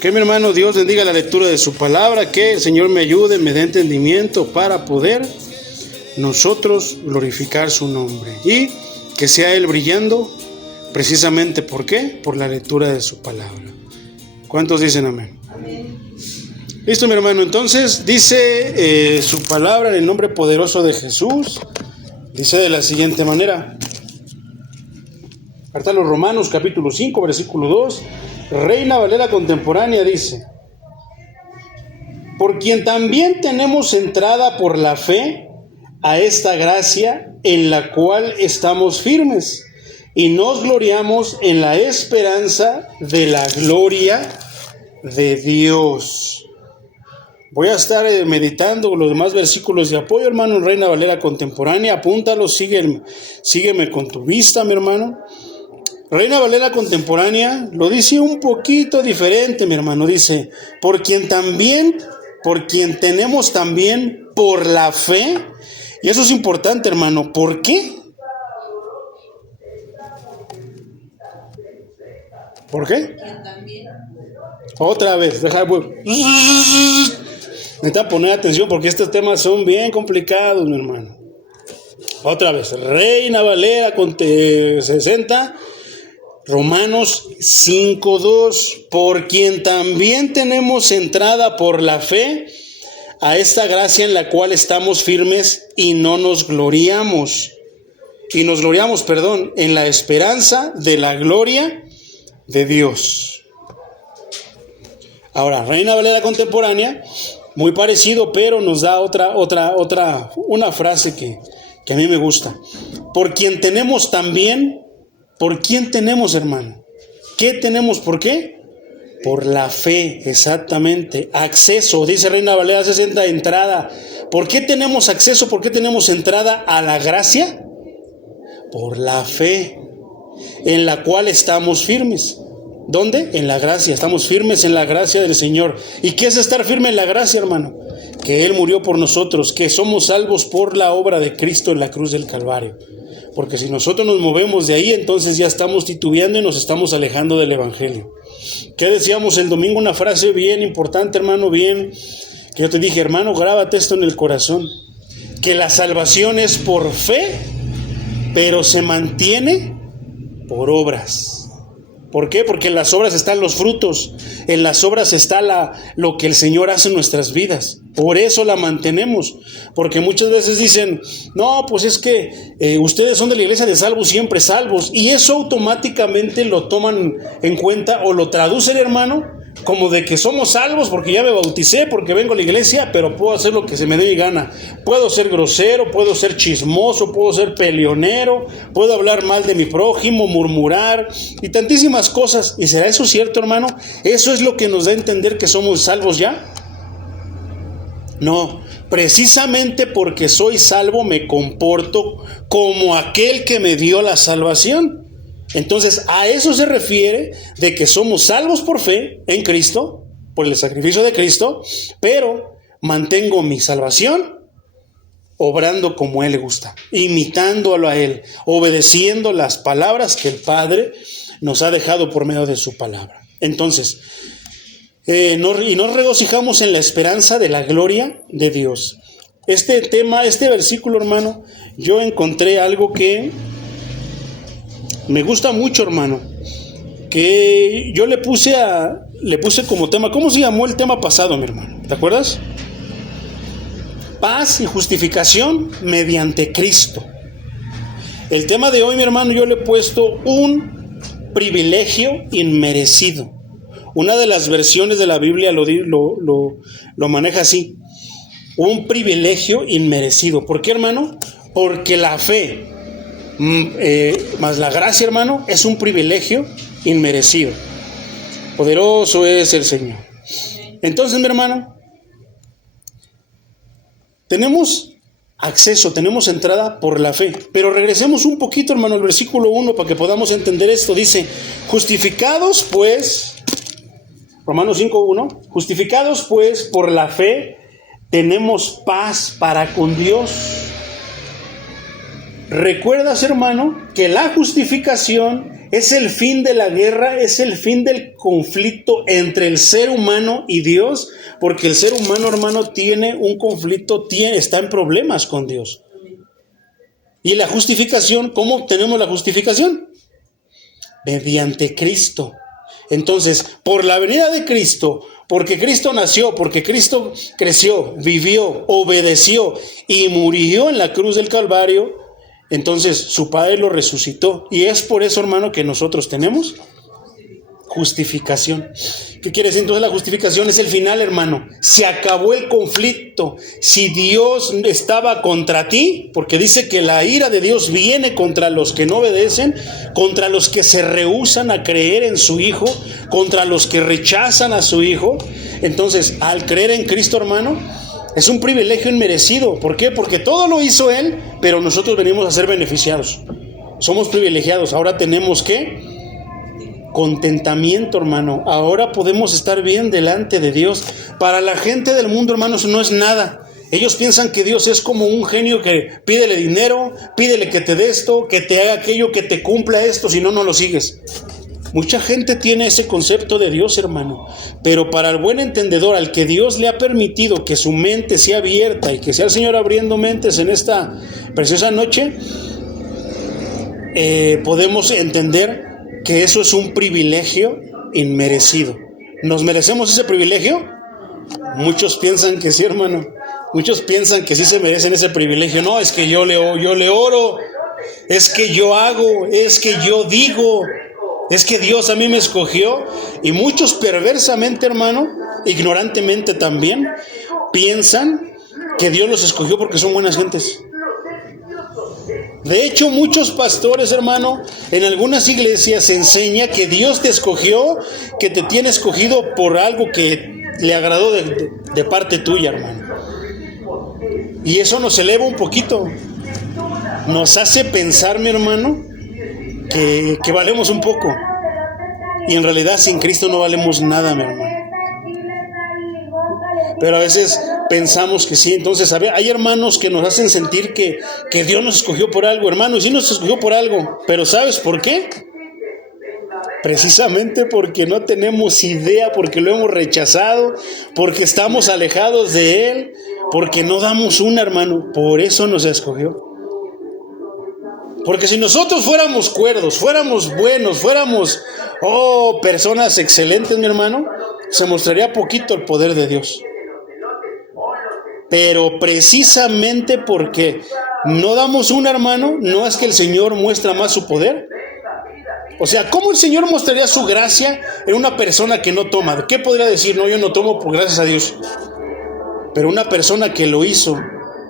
Que mi hermano, Dios bendiga la lectura de su palabra, que el Señor me ayude, me dé entendimiento para poder nosotros glorificar su nombre y que sea Él brillando precisamente, ¿por qué? Por la lectura de su palabra. ¿Cuántos dicen amén? Amén. Listo, mi hermano, entonces dice su palabra en el nombre poderoso de Jesús, dice de la siguiente manera. Carta a los Romanos, capítulo 5, versículo 2. Reina Valera contemporánea dice: por quien también tenemos entrada por la fe a esta gracia en la cual estamos firmes y nos gloriamos en la esperanza de la gloria de Dios. Voy a estar meditando los demás versículos de apoyo, hermano, en Reina Valera contemporánea. Apúntalo, sígueme con tu vista, mi hermano. Reina Valera contemporánea lo dice un poquito diferente, mi hermano. Dice, por quien tenemos también por la fe. Y eso es importante, hermano. ¿Por qué? ¿Por qué? Otra vez, necesita poner atención porque estos temas son bien complicados, mi hermano. Otra vez, Reina Valera con 60. Romanos 5:2, por quien también tenemos entrada por la fe a esta gracia en la cual estamos firmes y nos gloriamos en la esperanza de la gloria de Dios. Ahora, Reina Valera contemporánea, muy parecido, pero nos da una frase que a mí me gusta. Por quien tenemos también. ¿Por quién tenemos, hermano? ¿Qué tenemos? ¿Por qué? Por la fe, exactamente. Acceso, dice Reina Valera 60, entrada. ¿Por qué tenemos acceso? ¿Por qué tenemos entrada a la gracia? Por la fe, en la cual estamos firmes. ¿Dónde? En la gracia. Estamos firmes en la gracia del Señor. ¿Y qué es estar firme en la gracia, hermano? Que Él murió por nosotros, que somos salvos por la obra de Cristo en la cruz del Calvario. Porque si nosotros nos movemos de ahí, entonces ya estamos titubeando y nos estamos alejando del Evangelio. ¿Qué decíamos el domingo? Una frase bien importante, hermano, bien, que yo te dije, hermano, grábate esto en el corazón. Que la salvación es por fe, pero se mantiene por obras. ¿Por qué? Porque en las obras están los frutos, en las obras está lo que el Señor hace en nuestras vidas. Por eso la mantenemos, porque muchas veces dicen, no, pues es que ustedes son de la iglesia de salvos, siempre salvos, y eso automáticamente lo toman en cuenta o lo traducen, hermano, como de que somos salvos porque ya me bauticé, porque vengo a la iglesia, pero puedo hacer lo que se me dé mi gana. Puedo ser grosero, puedo ser chismoso, puedo ser peleonero, puedo hablar mal de mi prójimo, murmurar y tantísimas cosas. ¿Y será eso cierto, hermano? ¿Eso es lo que nos da a entender que somos salvos ya? No, precisamente porque soy salvo me comporto como aquel que me dio la salvación. Entonces, a eso se refiere de que somos salvos por fe en Cristo, por el sacrificio de Cristo, pero mantengo mi salvación obrando como Él le gusta, imitándolo a Él, obedeciendo las palabras que el Padre nos ha dejado por medio de su palabra. Entonces, nos regocijamos en la esperanza de la gloria de Dios. Este versículo, hermano, yo encontré algo que me gusta mucho, hermano, que yo le puse como tema. ¿Cómo se llamó el tema pasado, mi hermano? ¿Te acuerdas? Paz y justificación mediante Cristo. El tema de hoy, mi hermano, yo le he puesto un privilegio inmerecido. Una de las versiones de la Biblia lo maneja así. Un privilegio inmerecido. ¿Por qué, hermano? Porque la fe más la gracia, hermano, es un privilegio inmerecido. Poderoso es el Señor. Entonces, mi hermano, tenemos acceso, tenemos entrada por la fe. Pero regresemos un poquito, hermano, al versículo 1 para que podamos entender esto. Dice, justificados pues, Romanos 5:1, justificados pues por la fe, tenemos paz para con Dios. ¿Recuerdas, hermano, que la justificación es el fin de la guerra, es el fin del conflicto entre el ser humano y Dios? Porque el ser humano, hermano, tiene un conflicto, está en problemas con Dios. Y la justificación, ¿cómo obtenemos la justificación? Mediante Cristo. Entonces, por la venida de Cristo, porque Cristo nació, porque Cristo creció, vivió, obedeció y murió en la cruz del Calvario, entonces su Padre lo resucitó. Y es por eso, hermano, que nosotros tenemos justificación. ¿Qué quiere decir? Entonces la justificación es el final, hermano. Se acabó el conflicto. Si Dios estaba contra ti, porque dice que la ira de Dios viene contra los que no obedecen, contra los que se rehúsan a creer en su Hijo, contra los que rechazan a su Hijo. Entonces, al creer en Cristo, hermano, es un privilegio inmerecido. ¿Por qué? Porque todo lo hizo Él, pero nosotros venimos a ser beneficiados. Somos privilegiados. Ahora tenemos que contentamiento, hermano. Ahora podemos estar bien delante de Dios. Para la gente del mundo, hermanos, no es nada. Ellos piensan que Dios es como un genio que pídele dinero, pídele que te dé esto, que te haga aquello, que te cumpla esto, si no, no lo sigues. Mucha gente tiene ese concepto de Dios, hermano. Pero para el buen entendedor, al que Dios le ha permitido que su mente sea abierta y que sea el Señor abriendo mentes en esta preciosa noche, podemos entender que eso es un privilegio inmerecido. ¿Nos merecemos ese privilegio? Muchos piensan que sí, hermano. Muchos piensan que sí se merecen ese privilegio. No, es que yo le oro, es que yo hago, es que yo digo, es que Dios a mí me escogió. Y muchos perversamente, hermano, ignorantemente también, piensan que Dios los escogió porque son buenas gentes. De hecho, muchos pastores, hermano, en algunas iglesias se enseña que Dios te escogió, que te tiene escogido por algo que le agradó de parte tuya, hermano. Y eso nos eleva un poquito. Nos hace pensar, mi hermano, que valemos un poco. Y en realidad sin Cristo no valemos nada, mi hermano. Pero a veces pensamos que sí. Entonces hay hermanos que nos hacen sentir que Dios nos escogió por algo. Hermanos, sí nos escogió por algo. Pero ¿sabes por qué? Precisamente porque no tenemos idea, porque lo hemos rechazado, porque estamos alejados de Él, porque no damos una, hermano. Por eso nos escogió. Porque si nosotros fuéramos cuerdos, fuéramos buenos, fuéramos personas excelentes, mi hermano, se mostraría poquito el poder de Dios. Pero precisamente porque no damos un, hermano, no es que el Señor muestra más su poder. O sea, ¿cómo el Señor mostraría su gracia en una persona que no toma? ¿Qué podría decir? No, yo no tomo por gracias a Dios. Pero una persona que lo hizo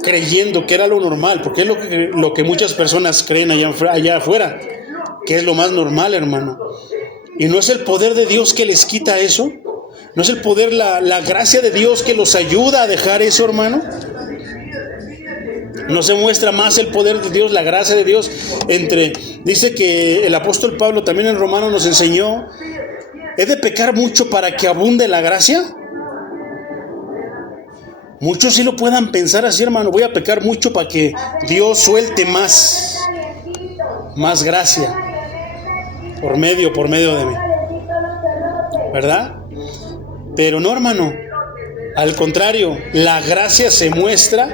creyendo que era lo normal, porque es lo que muchas personas creen allá afuera, que es lo más normal, hermano. ¿Y no es el poder de Dios que les quita eso? ¿No es el poder, la gracia de Dios que los ayuda a dejar eso, hermano? ¿No se muestra más el poder de Dios, la gracia de Dios? Dice que el apóstol Pablo también en Romanos nos enseñó, ¿he de pecar mucho para que abunde la gracia? Muchos sí lo puedan pensar así, hermano. Voy a pecar mucho para que Dios suelte más gracia por medio de mí, ¿verdad? Pero no, hermano. Al contrario, la gracia se muestra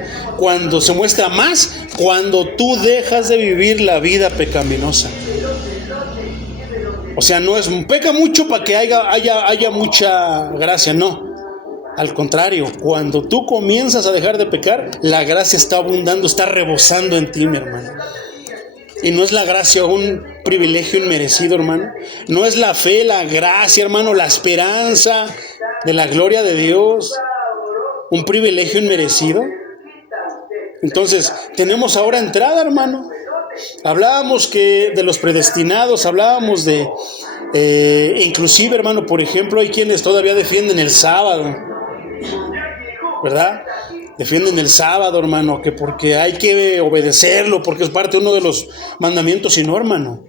más cuando tú dejas de vivir la vida pecaminosa. O sea, no es peca mucho para que haya mucha gracia, no. Al contrario, cuando tú comienzas a dejar de pecar, la gracia está abundando, está rebosando en ti, mi hermano. Y no es la gracia un privilegio inmerecido, hermano. No es la fe, la gracia, hermano, la esperanza de la gloria de Dios, un privilegio inmerecido. Entonces, tenemos ahora entrada, hermano. Hablábamos de los predestinados, hablábamos de, inclusive, hermano, por ejemplo, hay quienes todavía defienden el sábado, ¿verdad? Defienden el sábado, hermano, que porque hay que obedecerlo, porque es parte de uno de los mandamientos, y no, hermano.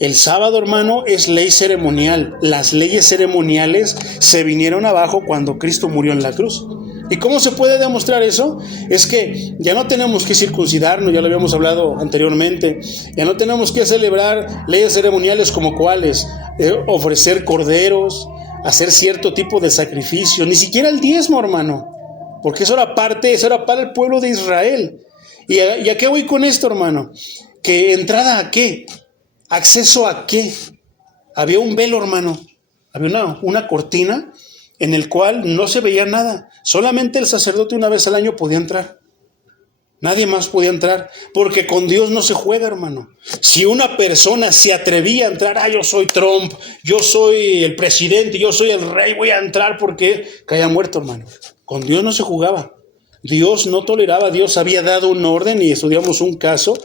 El sábado, hermano, es ley ceremonial. Las leyes ceremoniales se vinieron abajo cuando Cristo murió en la cruz. ¿Y cómo se puede demostrar eso? Es que ya no tenemos que circuncidarnos, ya lo habíamos hablado anteriormente. Ya no tenemos que celebrar leyes ceremoniales como cuáles, ofrecer corderos, hacer cierto tipo de sacrificio, ni siquiera el diezmo, hermano, porque eso era para el pueblo de Israel. ¿Y a qué voy con esto, hermano? ¿Que entrada a qué? ¿Acceso a qué? Había un velo, hermano. Había una cortina en el cual no se veía nada. Solamente el sacerdote una vez al año podía entrar. Nadie más podía entrar, porque con Dios no se juega, hermano. Si una persona se atrevía a entrar, yo soy Trump, yo soy el presidente, yo soy el rey, voy a entrar porque caía muerto, hermano. Con Dios no se jugaba. Dios no toleraba, Dios había dado un orden, y estudiamos un caso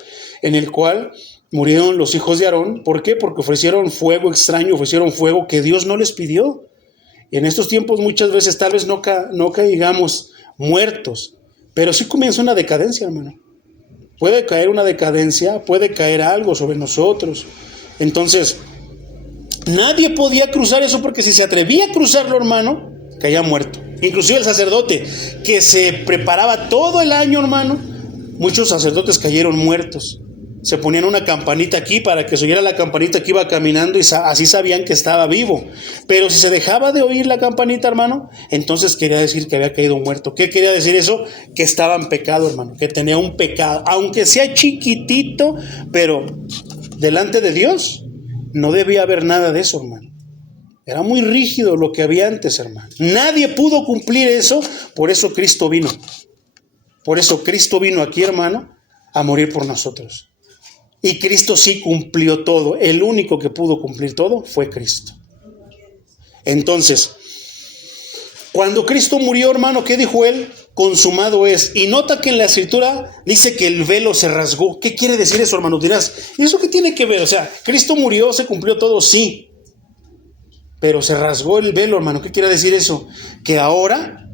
en el cual murieron los hijos de Aarón. ¿Por qué? Porque ofrecieron fuego extraño, ofrecieron fuego que Dios no les pidió. Y en estos tiempos muchas veces tal vez no caigamos muertos, pero sí comienza una decadencia, hermano. Puede caer una decadencia, puede caer algo sobre nosotros. Entonces, nadie podía cruzar eso, porque si se atrevía a cruzarlo, hermano, caía muerto. Inclusive el sacerdote que se preparaba todo el año, hermano, muchos sacerdotes cayeron muertos. Se ponían una campanita aquí para que se oyera la campanita que iba caminando, y así sabían que estaba vivo. Pero si se dejaba de oír la campanita, hermano, entonces quería decir que había caído muerto. ¿Qué quería decir eso? Que estaba en pecado, hermano, que tenía un pecado, aunque sea chiquitito, pero delante de Dios no debía haber nada de eso, hermano. Era muy rígido lo que había antes, hermano. Nadie pudo cumplir eso, por eso Cristo vino. Por eso Cristo vino aquí, hermano, a morir por nosotros. Y Cristo sí cumplió todo. El único que pudo cumplir todo fue Cristo. Entonces, cuando Cristo murió, hermano, ¿qué dijo él? Consumado es. Y nota que en la escritura dice que el velo se rasgó. ¿Qué quiere decir eso, hermano? Dirás, ¿y eso qué tiene que ver? O sea, Cristo murió, se cumplió todo, sí. Pero se rasgó el velo, hermano. ¿Qué quiere decir eso? Que ahora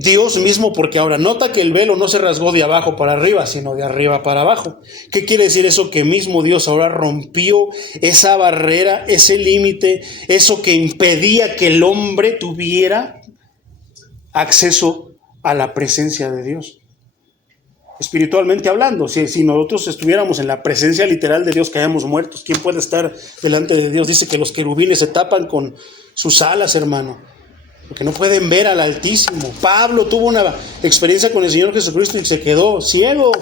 Dios mismo, porque ahora nota que el velo no se rasgó de abajo para arriba, sino de arriba para abajo. ¿Qué quiere decir eso? Que mismo Dios ahora rompió esa barrera, ese límite, eso que impedía que el hombre tuviera acceso a la presencia de Dios. Espiritualmente hablando, si nosotros estuviéramos en la presencia literal de Dios, caíamos muertos. ¿Quién puede estar delante de Dios? Dice que los querubines se tapan con sus alas, hermano, porque no pueden ver al Altísimo. Pablo tuvo una experiencia con el Señor Jesucristo y se quedó ciego.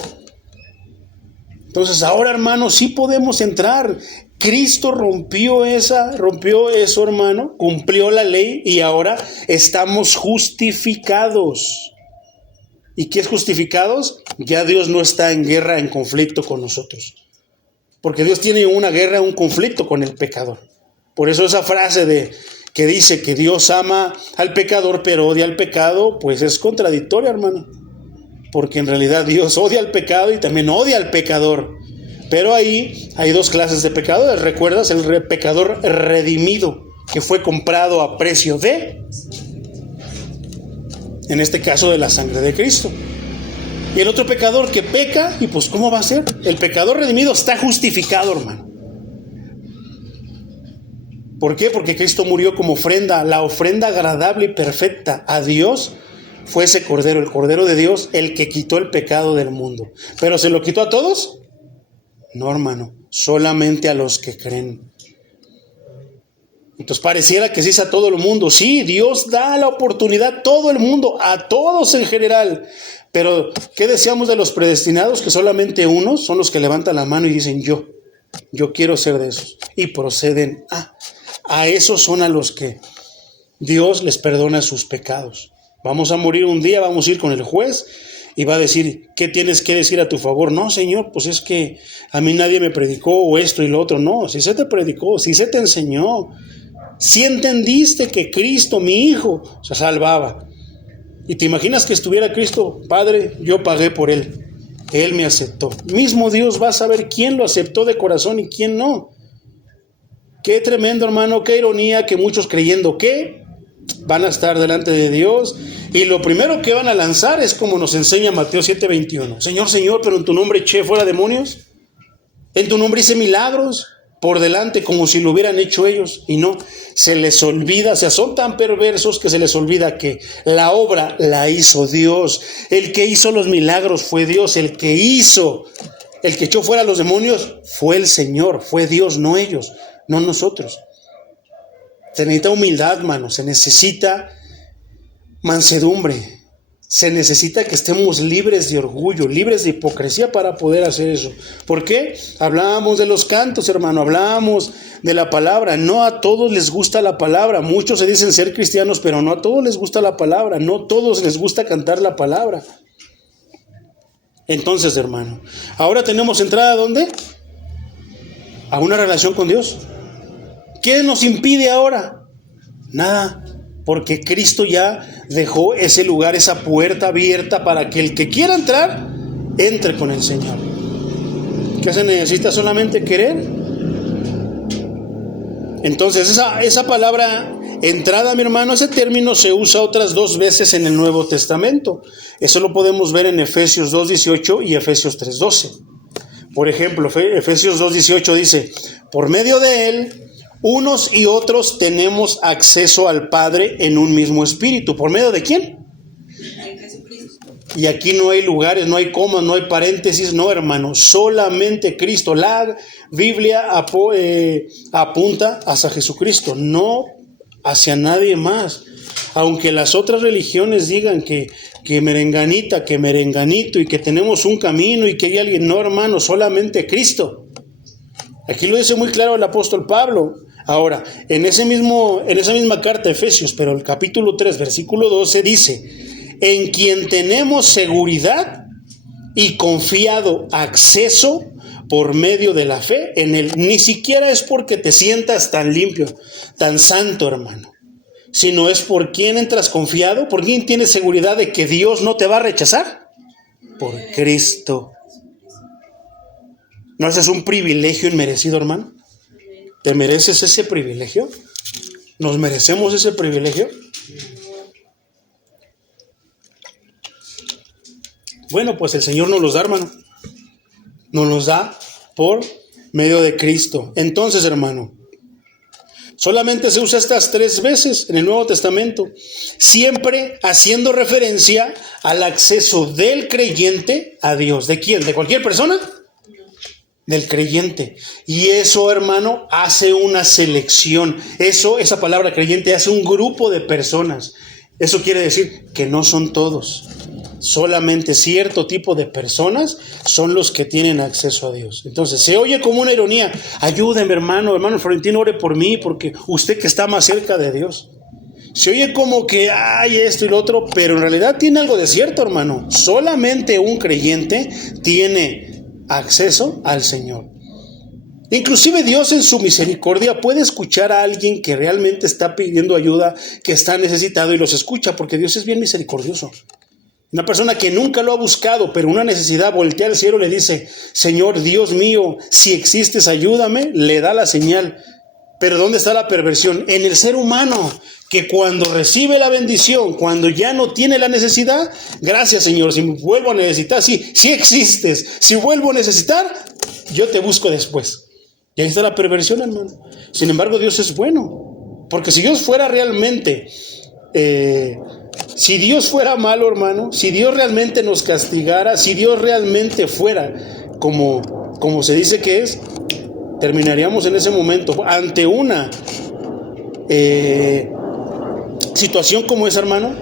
Entonces ahora, hermano, sí podemos entrar. Cristo rompió eso, hermano, cumplió la ley, y ahora estamos justificados. ¿Y qué es justificados? Ya Dios no está en guerra, en conflicto con nosotros. Porque Dios tiene una guerra, un conflicto con el pecador. Por eso esa frase que dice que Dios ama al pecador pero odia al pecado, pues es contradictoria, hermano. Porque en realidad Dios odia al pecado y también odia al pecador. Pero ahí hay dos clases de pecadores. ¿Recuerdas? El pecador redimido, que fue comprado a precio en este caso, de la sangre de Cristo. Y el otro pecador que peca, y pues ¿cómo va a ser? El pecador redimido está justificado, hermano. ¿Por qué? Porque Cristo murió como ofrenda. La ofrenda agradable y perfecta a Dios fue ese cordero, el cordero de Dios, el que quitó el pecado del mundo. ¿Pero se lo quitó a todos? No, hermano, solamente a los que creen. Entonces pareciera que sí es a todo el mundo. Sí, Dios da la oportunidad a todo el mundo, a todos en general. Pero ¿qué decíamos de los predestinados? Que solamente unos son los que levantan la mano y dicen yo quiero ser de esos. Y proceden a esos son a los que Dios les perdona sus pecados. Vamos a morir un día, vamos a ir con el juez y va a decir, ¿qué tienes que decir a tu favor? No, Señor, pues es que a mí nadie me predicó o esto y lo otro. No, si se te predicó, si se te enseñó, si entendiste que Cristo, mi Hijo, se salvaba. Y te imaginas que estuviera Cristo, Padre, yo pagué por Él, Él me aceptó. Mismo Dios va a saber quién lo aceptó de corazón y quién no. Qué tremendo, hermano, qué ironía que muchos creyendo que van a estar delante de Dios Y lo primero que van a lanzar es como nos enseña Mateo 7:21. Señor, Señor, pero en tu nombre eché fuera demonios. En tu nombre hice milagros por delante como si lo hubieran hecho ellos. Y no, se les olvida, o sea, son tan perversos que se les olvida que la obra la hizo Dios. El que hizo los milagros fue Dios. El que echó fuera los demonios fue el Señor, fue Dios, no ellos, no nosotros. Se necesita humildad, hermano, se necesita mansedumbre, se necesita que estemos libres de orgullo, libres de hipocresía para poder hacer eso. ¿Por qué? Hablábamos de los cantos, hermano, hablábamos de la palabra. No a todos les gusta la palabra. Muchos se dicen ser cristianos, pero no a todos les gusta la palabra. No a todos les gusta cantar la palabra. Entonces, hermano, ahora tenemos entrada ¿a dónde? A una relación con Dios. ¿Qué nos impide ahora? Nada, porque Cristo ya dejó ese lugar, esa puerta abierta para que el que quiera entrar, entre con el Señor. ¿Qué se necesita? Solamente querer. Entonces, esa palabra entrada, mi hermano, ese término se usa otras 2 veces en el Nuevo Testamento. Eso lo podemos ver en Efesios 2:18 y Efesios 3:12. Por ejemplo, Efesios 2:18 dice, por medio de Él, unos y otros tenemos acceso al Padre en un mismo espíritu. ¿Por medio de quién? Y aquí no hay lugares, no hay comas, no hay paréntesis, no, hermano, solamente Cristo. La Biblia apunta hacia Jesucristo, no hacia nadie más. Aunque las otras religiones digan que merenganita, que merenganito y que tenemos un camino y que hay alguien, no, hermano, solamente Cristo. Aquí lo dice muy claro el apóstol Pablo. Ahora, en esa misma carta de Efesios, pero el capítulo 3, versículo 12 dice, en quien tenemos seguridad y confiado acceso por medio de la fe en Él. Ni siquiera es porque te sientas tan limpio, tan santo, hermano, sino es por quién entras confiado, por quién tienes seguridad de que Dios no te va a rechazar. Por Cristo. ¿No ese es un privilegio inmerecido, hermano? ¿Te mereces ese privilegio? ¿Nos merecemos ese privilegio? Bueno, pues el Señor nos los da, hermano. Nos los da por medio de Cristo. Entonces, hermano, solamente se usa estas 3 veces en el Nuevo Testamento, siempre haciendo referencia al acceso del creyente a Dios. ¿De quién? ¿De cualquier persona? Del creyente. Y eso, hermano, hace una selección. Esa palabra creyente hace un grupo de personas. Eso quiere decir que no son todos. Solamente cierto tipo de personas son los que tienen acceso a Dios. Entonces, se oye como una ironía. Ayúdeme, hermano Florentino, ore por mí, porque usted que está más cerca de Dios. Se oye como que hay esto y lo otro, pero en realidad tiene algo de cierto, hermano. Solamente un creyente tiene acceso al Señor. Inclusive Dios en su misericordia puede escuchar a alguien que realmente está pidiendo ayuda, que está necesitado y los escucha, porque Dios es bien misericordioso. Una persona que nunca lo ha buscado, pero una necesidad, voltea al cielo y le dice, Señor, Dios mío, si existes, ayúdame, le da la señal. Pero ¿dónde está la perversión? En el ser humano, que cuando recibe la bendición, cuando ya no tiene la necesidad, gracias, Señor, si vuelvo a necesitar, sí existes, si vuelvo a necesitar, yo te busco después. Y ahí está la perversión, hermano. Sin embargo, Dios es bueno, porque si Dios fuera realmente, si Dios fuera malo, hermano, si Dios realmente nos castigara, si Dios realmente fuera como se dice que es, terminaríamos en ese momento ante una situación como esa, hermano.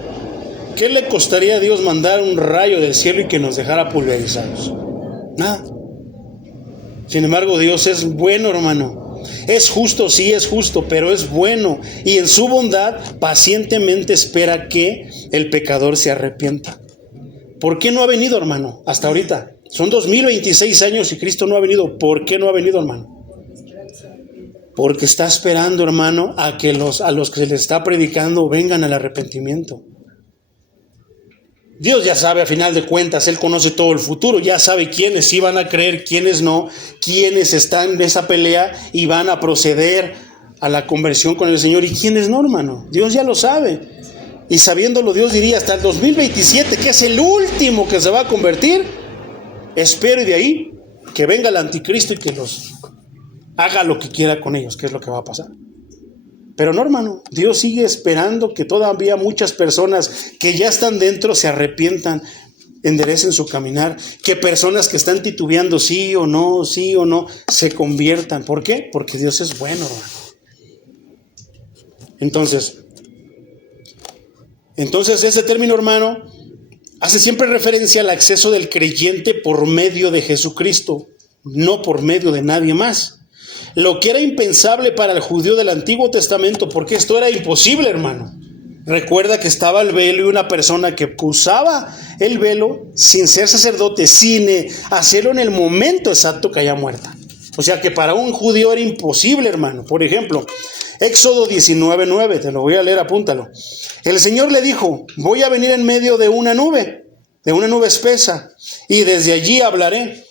¿Qué le costaría a Dios mandar un rayo del cielo y que nos dejara pulverizados? Nada. Sin embargo, Dios es bueno, hermano. Es justo, sí es justo, pero es bueno. Y en su bondad pacientemente espera que el pecador se arrepienta. ¿Por qué no ha venido, hermano? Hasta ahorita. Son 2026 años y Cristo no ha venido. ¿Por qué no ha venido, hermano? Porque está esperando, hermano, a los que se les está predicando vengan al arrepentimiento. Dios ya sabe, a final de cuentas, Él conoce todo el futuro, ya sabe quiénes sí van a creer, quiénes no, quiénes están en esa pelea y van a proceder a la conversión con el Señor y quiénes no, hermano. Dios ya lo sabe. Y sabiéndolo, Dios diría hasta el 2027, que es el último que se va a convertir, espero y de ahí que venga el anticristo y que los haga lo que quiera con ellos, que es lo que va a pasar. Pero no, hermano, Dios sigue esperando que todavía muchas personas que ya están dentro se arrepientan, enderecen su caminar, que personas que están titubeando sí o no, se conviertan. ¿Por qué? Porque Dios es bueno, hermano. Entonces ese término, hermano, hace siempre referencia al acceso del creyente por medio de Jesucristo, no por medio de nadie más. Lo que era impensable para el judío del Antiguo Testamento, porque esto era imposible, hermano. Recuerda que estaba el velo y una persona que usaba el velo sin ser sacerdote, sin hacerlo en el momento exacto que haya muerta. O sea que para un judío era imposible, hermano. Por ejemplo, Éxodo 19:9, te lo voy a leer, apúntalo. El Señor le dijo: voy a venir en medio de una nube espesa, y desde allí hablaré,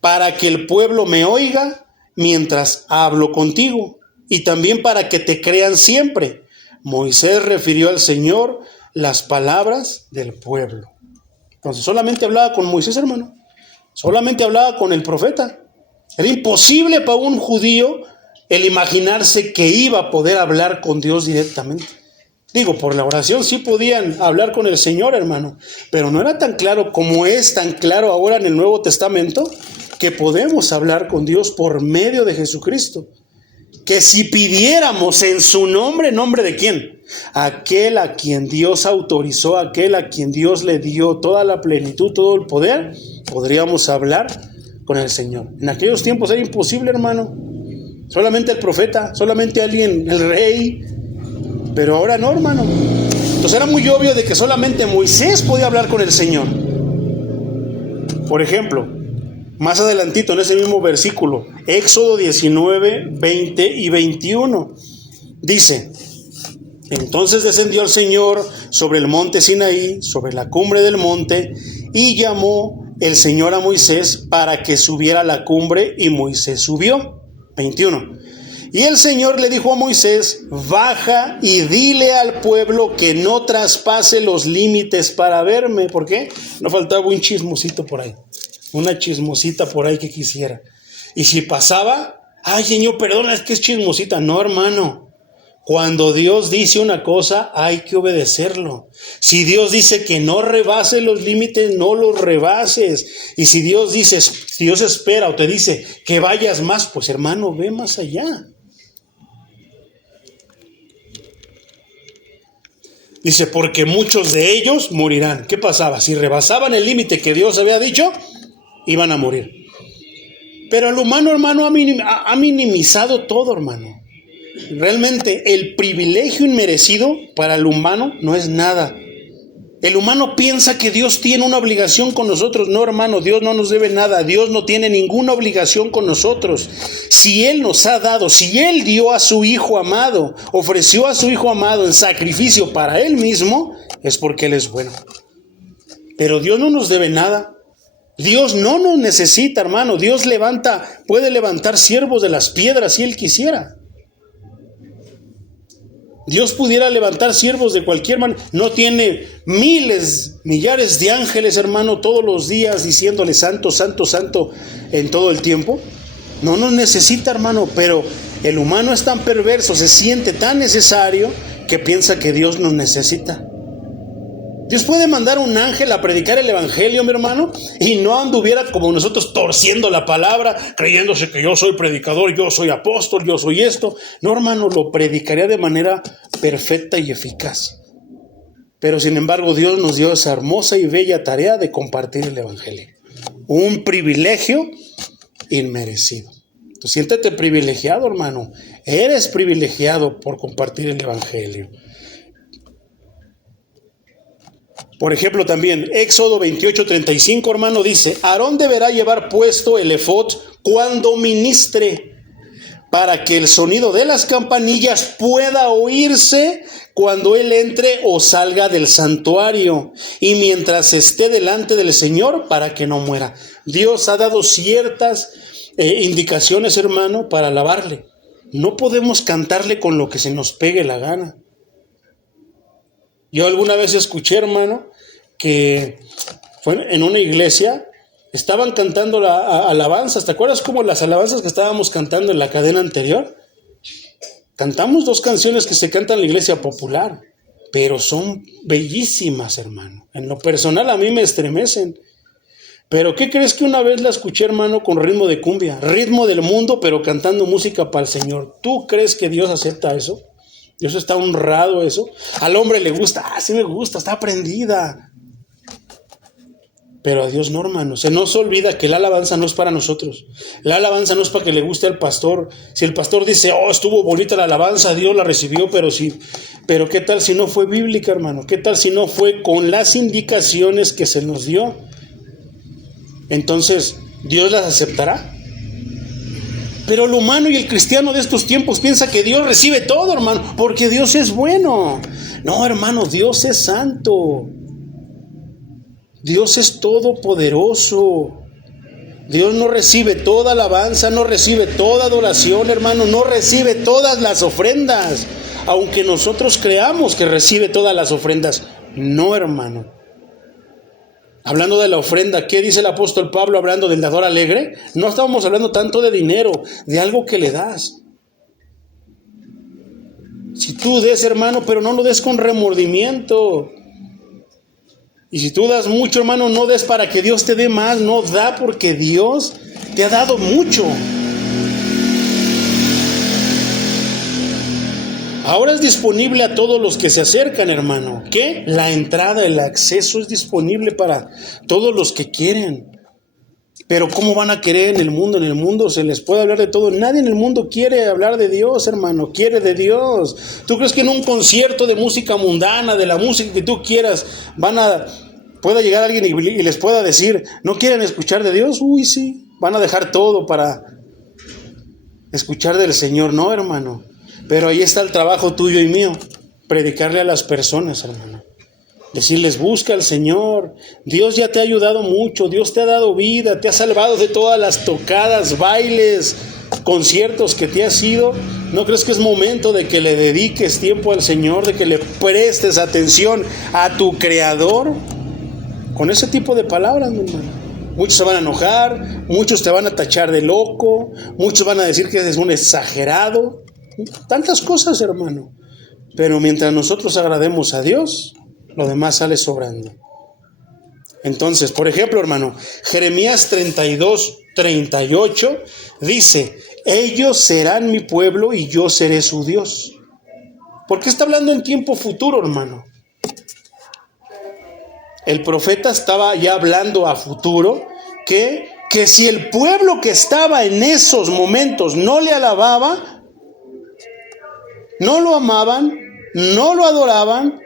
para que el pueblo me oiga mientras hablo contigo, y también para que te crean siempre. Moisés refirió al Señor las palabras del pueblo. Entonces solamente hablaba con Moisés, hermano. Solamente hablaba con el profeta. Era imposible para un judío el imaginarse que iba a poder hablar con Dios directamente. Digo, por la oración sí podían hablar con el Señor, hermano, pero no era tan claro como es tan claro ahora en el Nuevo Testamento, que podemos hablar con Dios por medio de Jesucristo. Que si pidiéramos en su nombre, ¿nombre de quién? Aquel a quien Dios autorizó, aquel a quien Dios le dio toda la plenitud, todo el poder, podríamos hablar con el Señor. En aquellos tiempos era imposible, hermano. Solamente el profeta, solamente alguien, el rey. Pero ahora no, hermano. Entonces era muy obvio de que solamente Moisés podía hablar con el Señor. Por ejemplo, más adelantito en ese mismo versículo, Éxodo 19, 20 y 21, dice: entonces descendió el Señor sobre el monte Sinaí, sobre la cumbre del monte, y llamó el Señor a Moisés para que subiera a la cumbre, y Moisés subió. 21. Y el Señor le dijo a Moisés: baja y dile al pueblo que no traspase los límites para verme. ¿Por qué? No faltaba un chismosito por ahí, una chismosita por ahí que quisiera. Y si pasaba, ay, Señor, perdona, es que es chismosita. No, hermano. Cuando Dios dice una cosa, hay que obedecerlo. Si Dios dice que no rebase los límites, no los rebases. Y si Dios dice, si Dios espera o te dice que vayas más, pues hermano, ve más allá. Dice, porque muchos de ellos morirán. ¿Qué pasaba? Si rebasaban el límite que Dios había dicho, iban a morir. Pero el humano, hermano, ha minimizado todo, hermano. Realmente el privilegio inmerecido para el humano no es nada. El humano piensa que Dios tiene una obligación con nosotros. No, hermano, Dios no nos debe nada. Dios no tiene ninguna obligación con nosotros. Si Él nos ha dado, si Él dio a su Hijo amado, ofreció a su Hijo amado en sacrificio para Él mismo, es porque Él es bueno. Pero Dios no nos debe nada. Dios no nos necesita, hermano. Dios puede levantar siervos de las piedras si Él quisiera. Dios pudiera levantar siervos de cualquier manera. No tiene miles, millares de ángeles, hermano, todos los días diciéndole santo, santo, santo en todo el tiempo. No nos necesita, hermano, pero el humano es tan perverso, se siente tan necesario que piensa que Dios nos necesita. Dios puede mandar un ángel a predicar el evangelio, mi hermano, y no anduviera como nosotros torciendo la palabra, creyéndose que yo soy predicador, yo soy apóstol, yo soy esto. No, hermano, lo predicaría de manera perfecta y eficaz. Pero sin embargo, Dios nos dio esa hermosa y bella tarea de compartir el evangelio. Un privilegio inmerecido. Entonces, siéntete privilegiado, hermano. Eres privilegiado por compartir el evangelio. Por ejemplo, también Éxodo 28:35, hermano, dice: Aarón deberá llevar puesto el efod cuando ministre, para que el sonido de las campanillas pueda oírse cuando él entre o salga del santuario, y mientras esté delante del Señor, para que no muera. Dios ha dado ciertas indicaciones, hermano, para alabarle. No podemos cantarle con lo que se nos pegue la gana. Yo alguna vez escuché, hermano, que fue en una iglesia, estaban cantando alabanzas. ¿Te acuerdas como las alabanzas que estábamos cantando en la cadena anterior? Cantamos 2 canciones que se cantan en la iglesia popular, pero son bellísimas, hermano. En lo personal a mí me estremecen. Pero ¿qué crees que una vez la escuché, hermano, con ritmo de cumbia? Ritmo del mundo, pero cantando música para el Señor. ¿Tú crees que Dios acepta eso? Dios está honrado eso. Al hombre le gusta, sí me gusta, está aprendida. Pero a Dios no, hermano. Se nos olvida que la alabanza no es para nosotros. La alabanza no es para que le guste al pastor. Si el pastor dice, oh, estuvo bonita la alabanza, Dios la recibió, pero ¿qué tal si no fue bíblica, hermano? ¿Qué tal si no fue con las indicaciones que se nos dio? Entonces, ¿Dios las aceptará? Pero el humano y el cristiano de estos tiempos piensa que Dios recibe todo, hermano, porque Dios es bueno. No, hermano, Dios es santo. Dios es todopoderoso. Dios no recibe toda alabanza, no recibe toda adoración, hermano, no recibe todas las ofrendas. Aunque nosotros creamos que recibe todas las ofrendas. No, hermano. Hablando de la ofrenda, ¿qué dice el apóstol Pablo hablando del dador alegre? No estábamos hablando tanto de dinero, de algo que le das. Si tú des, hermano, pero no lo des con remordimiento. Y si tú das mucho, hermano, no des para que Dios te dé más. No, da porque Dios te ha dado mucho. Ahora es disponible a todos los que se acercan, hermano. ¿Qué? La entrada, el acceso es disponible para todos los que quieren. Pero ¿cómo van a querer en el mundo? En el mundo se les puede hablar de todo. Nadie en el mundo quiere hablar de Dios, hermano. Quiere de Dios. ¿Tú crees que en un concierto de música mundana, de la música que tú quieras, pueda llegar alguien y les pueda decir, ¿no quieren escuchar de Dios? Uy, sí. Van a dejar todo para escuchar del Señor. No, hermano. Pero ahí está el trabajo tuyo y mío, predicarle a las personas, hermano. Decirles, busca al Señor. Dios ya te ha ayudado mucho, Dios te ha dado vida, te ha salvado de todas las tocadas, bailes, conciertos que te has ido. ¿No crees que es momento de que le dediques tiempo al Señor, de que le prestes atención a tu Creador? Con ese tipo de palabras, mi hermano. Muchos se van a enojar, muchos te van a tachar de loco, muchos van a decir que eres un exagerado. Tantas cosas, hermano. Pero mientras nosotros agrademos a Dios, lo demás sale sobrando. Entonces, por ejemplo, hermano, Jeremías 32:38 dice, ellos serán mi pueblo y yo seré su Dios. ¿Por qué está hablando en tiempo futuro, hermano? El profeta estaba ya hablando a futuro que si el pueblo que estaba en esos momentos no le alababa, no lo amaban, no lo adoraban,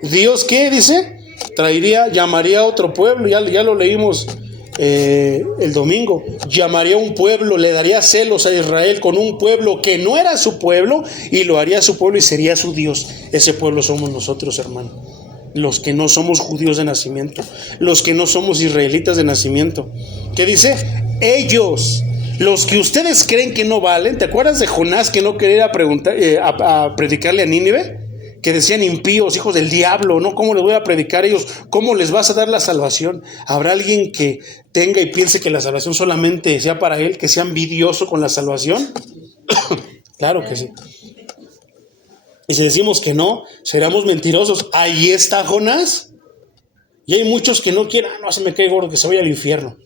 Dios, ¿qué dice? Llamaría a otro pueblo, ya lo leímos el domingo, llamaría a un pueblo, le daría celos a Israel con un pueblo que no era su pueblo y lo haría su pueblo y sería su Dios. Ese pueblo somos nosotros, hermano, los que no somos judíos de nacimiento, los que no somos israelitas de nacimiento. ¿Qué dice? Ellos, los que ustedes creen que no valen. ¿Te acuerdas de Jonás que no quería a predicarle a Nínive? Que decían impíos, hijos del diablo, ¿no? ¿Cómo les voy a predicar a ellos? ¿Cómo les vas a dar la salvación? ¿Habrá alguien que tenga y piense que la salvación solamente sea para él, que sea envidioso con la salvación? Claro que sí. Y si decimos que no, seremos mentirosos. Ahí está Jonás. Y hay muchos que no quieren, no se me cae gordo, que se vaya al infierno.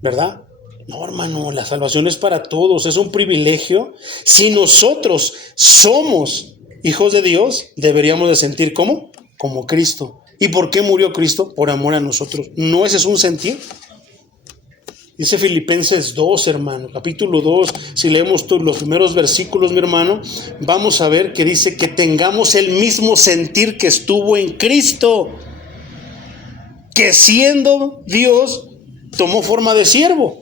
¿Verdad? No, hermano, la salvación es para todos, es un privilegio. Si nosotros somos hijos de Dios, deberíamos de sentir ¿cómo? Como Cristo. ¿Y por qué murió Cristo? Por amor a nosotros. ¿No ese es un sentir? Dice Filipenses 2, hermano, capítulo 2, si leemos los primeros versículos, mi hermano, vamos a ver que dice que tengamos el mismo sentir que estuvo en Cristo, que siendo Dios, tomó forma de siervo.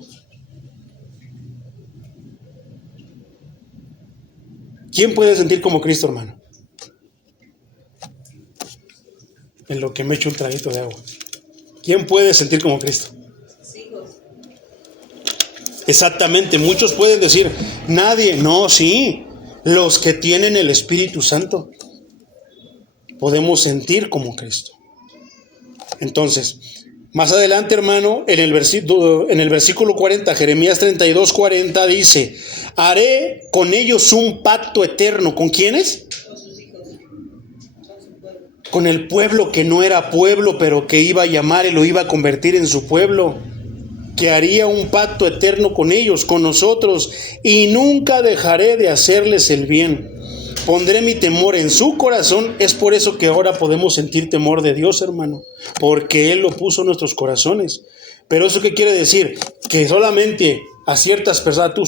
¿Quién puede sentir como Cristo, hermano? En lo que me echo un traguito de agua. ¿Quién puede sentir como Cristo? Exactamente, muchos pueden decir, nadie. No, sí, los que tienen el Espíritu Santo. podemos sentir como Cristo. Entonces, más adelante, hermano, en el versículo 40, Jeremías 32, 40 dice: haré con ellos un pacto eterno. ¿Con quiénes? Con el pueblo que no era pueblo, pero que iba a llamar y lo iba a convertir en su pueblo. Que haría un pacto eterno con ellos, con nosotros, y nunca dejaré de hacerles el bien. Pondré mi temor en su corazón. Es por eso que ahora podemos sentir temor de Dios, hermano, porque Él lo puso en nuestros corazones. Pero ¿eso qué quiere decir? Que solamente a ciertas personas, tú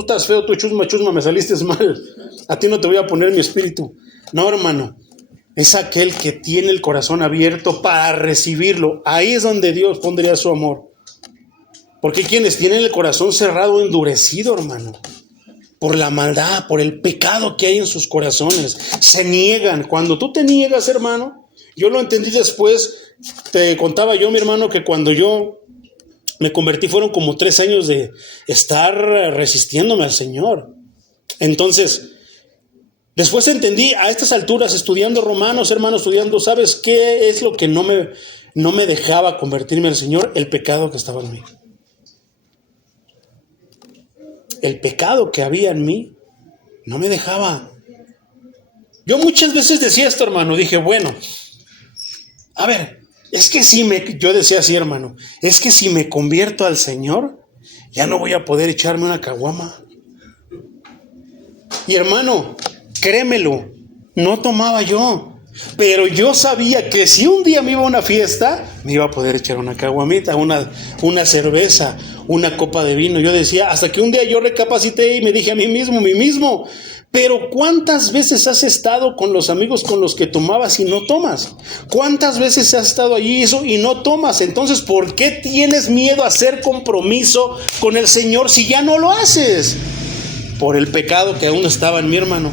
estás feo, tú chusma, me saliste mal, a ti no te voy a poner mi espíritu. No, hermano, es aquel que tiene el corazón abierto para recibirlo. Ahí es donde Dios pondría su amor. Porque quienes tienen el corazón cerrado, endurecido, hermano, por la maldad, por el pecado que hay en sus corazones, se niegan. Cuando tú te niegas, hermano, yo lo entendí después. Te contaba yo, mi hermano, que cuando yo me convertí fueron como 3 años de estar resistiéndome al Señor. Entonces, después entendí a estas alturas, estudiando Romanos, hermano, ¿sabes qué es lo que no me dejaba convertirme al Señor? El pecado que estaba en mí. El pecado que había en mí no me dejaba. Yo muchas veces decía esto, hermano, dije, bueno, a ver, es que yo decía así, hermano, es que si me convierto al Señor, ya no voy a poder echarme una caguama. Y hermano, créemelo, no tomaba yo, pero yo sabía que si un día me iba a una fiesta, me iba a poder echar una caguamita, una cerveza, una copa de vino. Yo decía, hasta que un día yo recapacité y me dije a mí mismo, pero ¿cuántas veces has estado con los amigos con los que tomabas y no tomas? ¿Cuántas veces has estado allí y no tomas? Entonces, ¿por qué tienes miedo a hacer compromiso con el Señor si ya no lo haces? Por el pecado que aún estaba en mi hermano.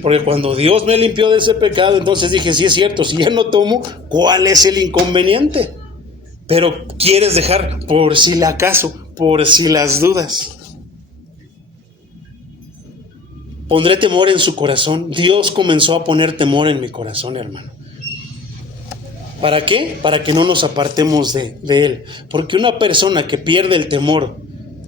Porque cuando Dios me limpió de ese pecado, entonces dije, sí es cierto, si ya no tomo, ¿cuál es el inconveniente? Pero quieres dejar por si acaso, por si las dudas. Pondré temor en su corazón. Dios comenzó a poner temor en mi corazón, hermano. ¿Para qué? Para que no nos apartemos de Él. Porque una persona que pierde el temor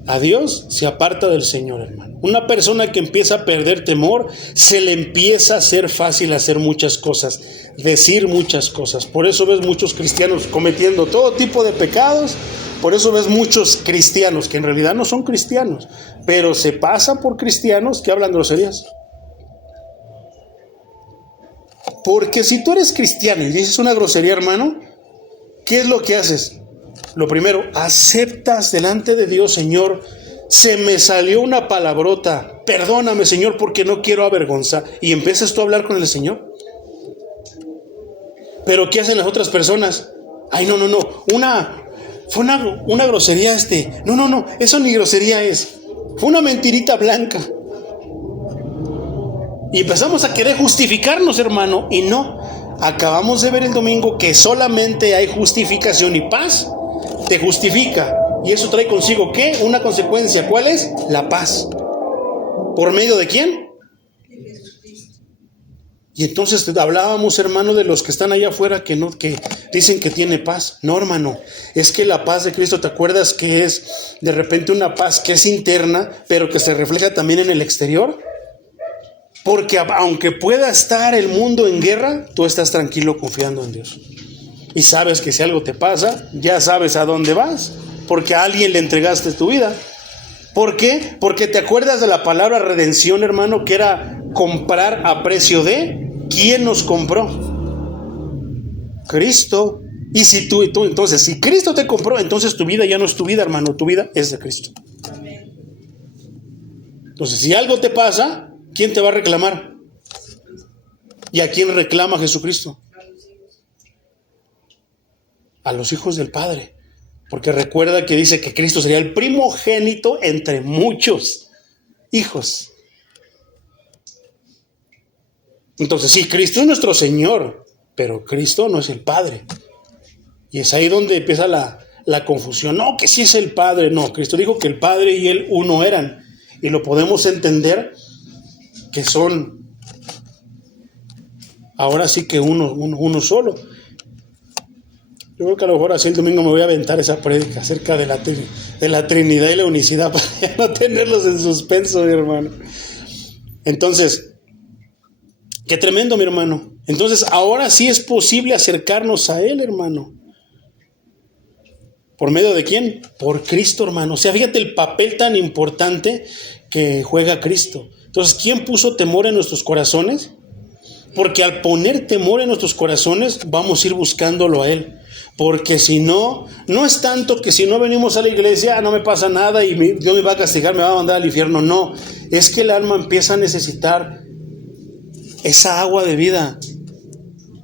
a Dios se aparta del Señor, hermano. Una persona que empieza a perder temor, se le empieza a hacer fácil hacer muchas cosas, decir muchas cosas. Por eso ves muchos cristianos cometiendo todo tipo de pecados. Por eso ves muchos cristianos que en realidad no son cristianos, pero se pasan por cristianos que hablan groserías. Porque si tú eres cristiano y dices una grosería, hermano, ¿qué es lo que haces? Lo primero, aceptas delante de Dios, Señor, se me salió una palabrota, perdóname, Señor, porque no quiero avergonzar. Y empiezas tú a hablar con el Señor. Pero ¿qué hacen las otras personas? Ay, no, fue una grosería No, eso ni grosería es. Fue una mentirita blanca. Y empezamos a querer justificarnos, hermano, y no. Acabamos de ver el domingo que solamente hay justificación y paz. Te justifica. Y eso trae consigo, ¿qué? Una consecuencia. ¿Cuál es? La paz. ¿Por medio de quién? Y entonces hablábamos, hermano, de los que están allá afuera que dicen que tiene paz. No, hermano, es que la paz de Cristo, ¿te acuerdas que es de repente una paz que es interna, pero que se refleja también en el exterior? Porque aunque pueda estar el mundo en guerra, tú estás tranquilo confiando en Dios. Y sabes que si algo te pasa, ya sabes a dónde vas, porque a alguien le entregaste tu vida. ¿Por qué? Porque te acuerdas de la palabra redención, hermano, que era comprar a precio de ¿quién nos compró? Cristo. Y si tú, entonces, si Cristo te compró, entonces tu vida ya no es tu vida, hermano, tu vida es de Cristo. Entonces, si algo te pasa, ¿quién te va a reclamar? ¿Y a quién reclama Jesucristo? A los hijos del Padre. Porque recuerda que dice que Cristo sería el primogénito entre muchos hijos. Entonces, sí, Cristo es nuestro Señor, pero Cristo no es el Padre. Y es ahí donde empieza la confusión. No, que sí es el Padre. No, Cristo dijo que el Padre y Él uno eran. Y lo podemos entender que son ahora sí que uno solo. Yo creo que a lo mejor así el domingo me voy a aventar esa prédica acerca de la Trinidad y la unicidad para ya no tenerlos en suspenso, mi hermano. Entonces, qué tremendo, mi hermano. Entonces, ahora sí es posible acercarnos a Él, hermano. ¿Por medio de quién? Por Cristo, hermano. O sea, fíjate el papel tan importante que juega Cristo. Entonces, ¿quién puso temor en nuestros corazones? Porque al poner temor en nuestros corazones, vamos a ir buscándolo a Él. Porque si no, no es tanto que si no venimos a la iglesia, no me pasa nada y Dios me va a castigar, me va a mandar al infierno. No, es que el alma empieza a necesitar esa agua de vida,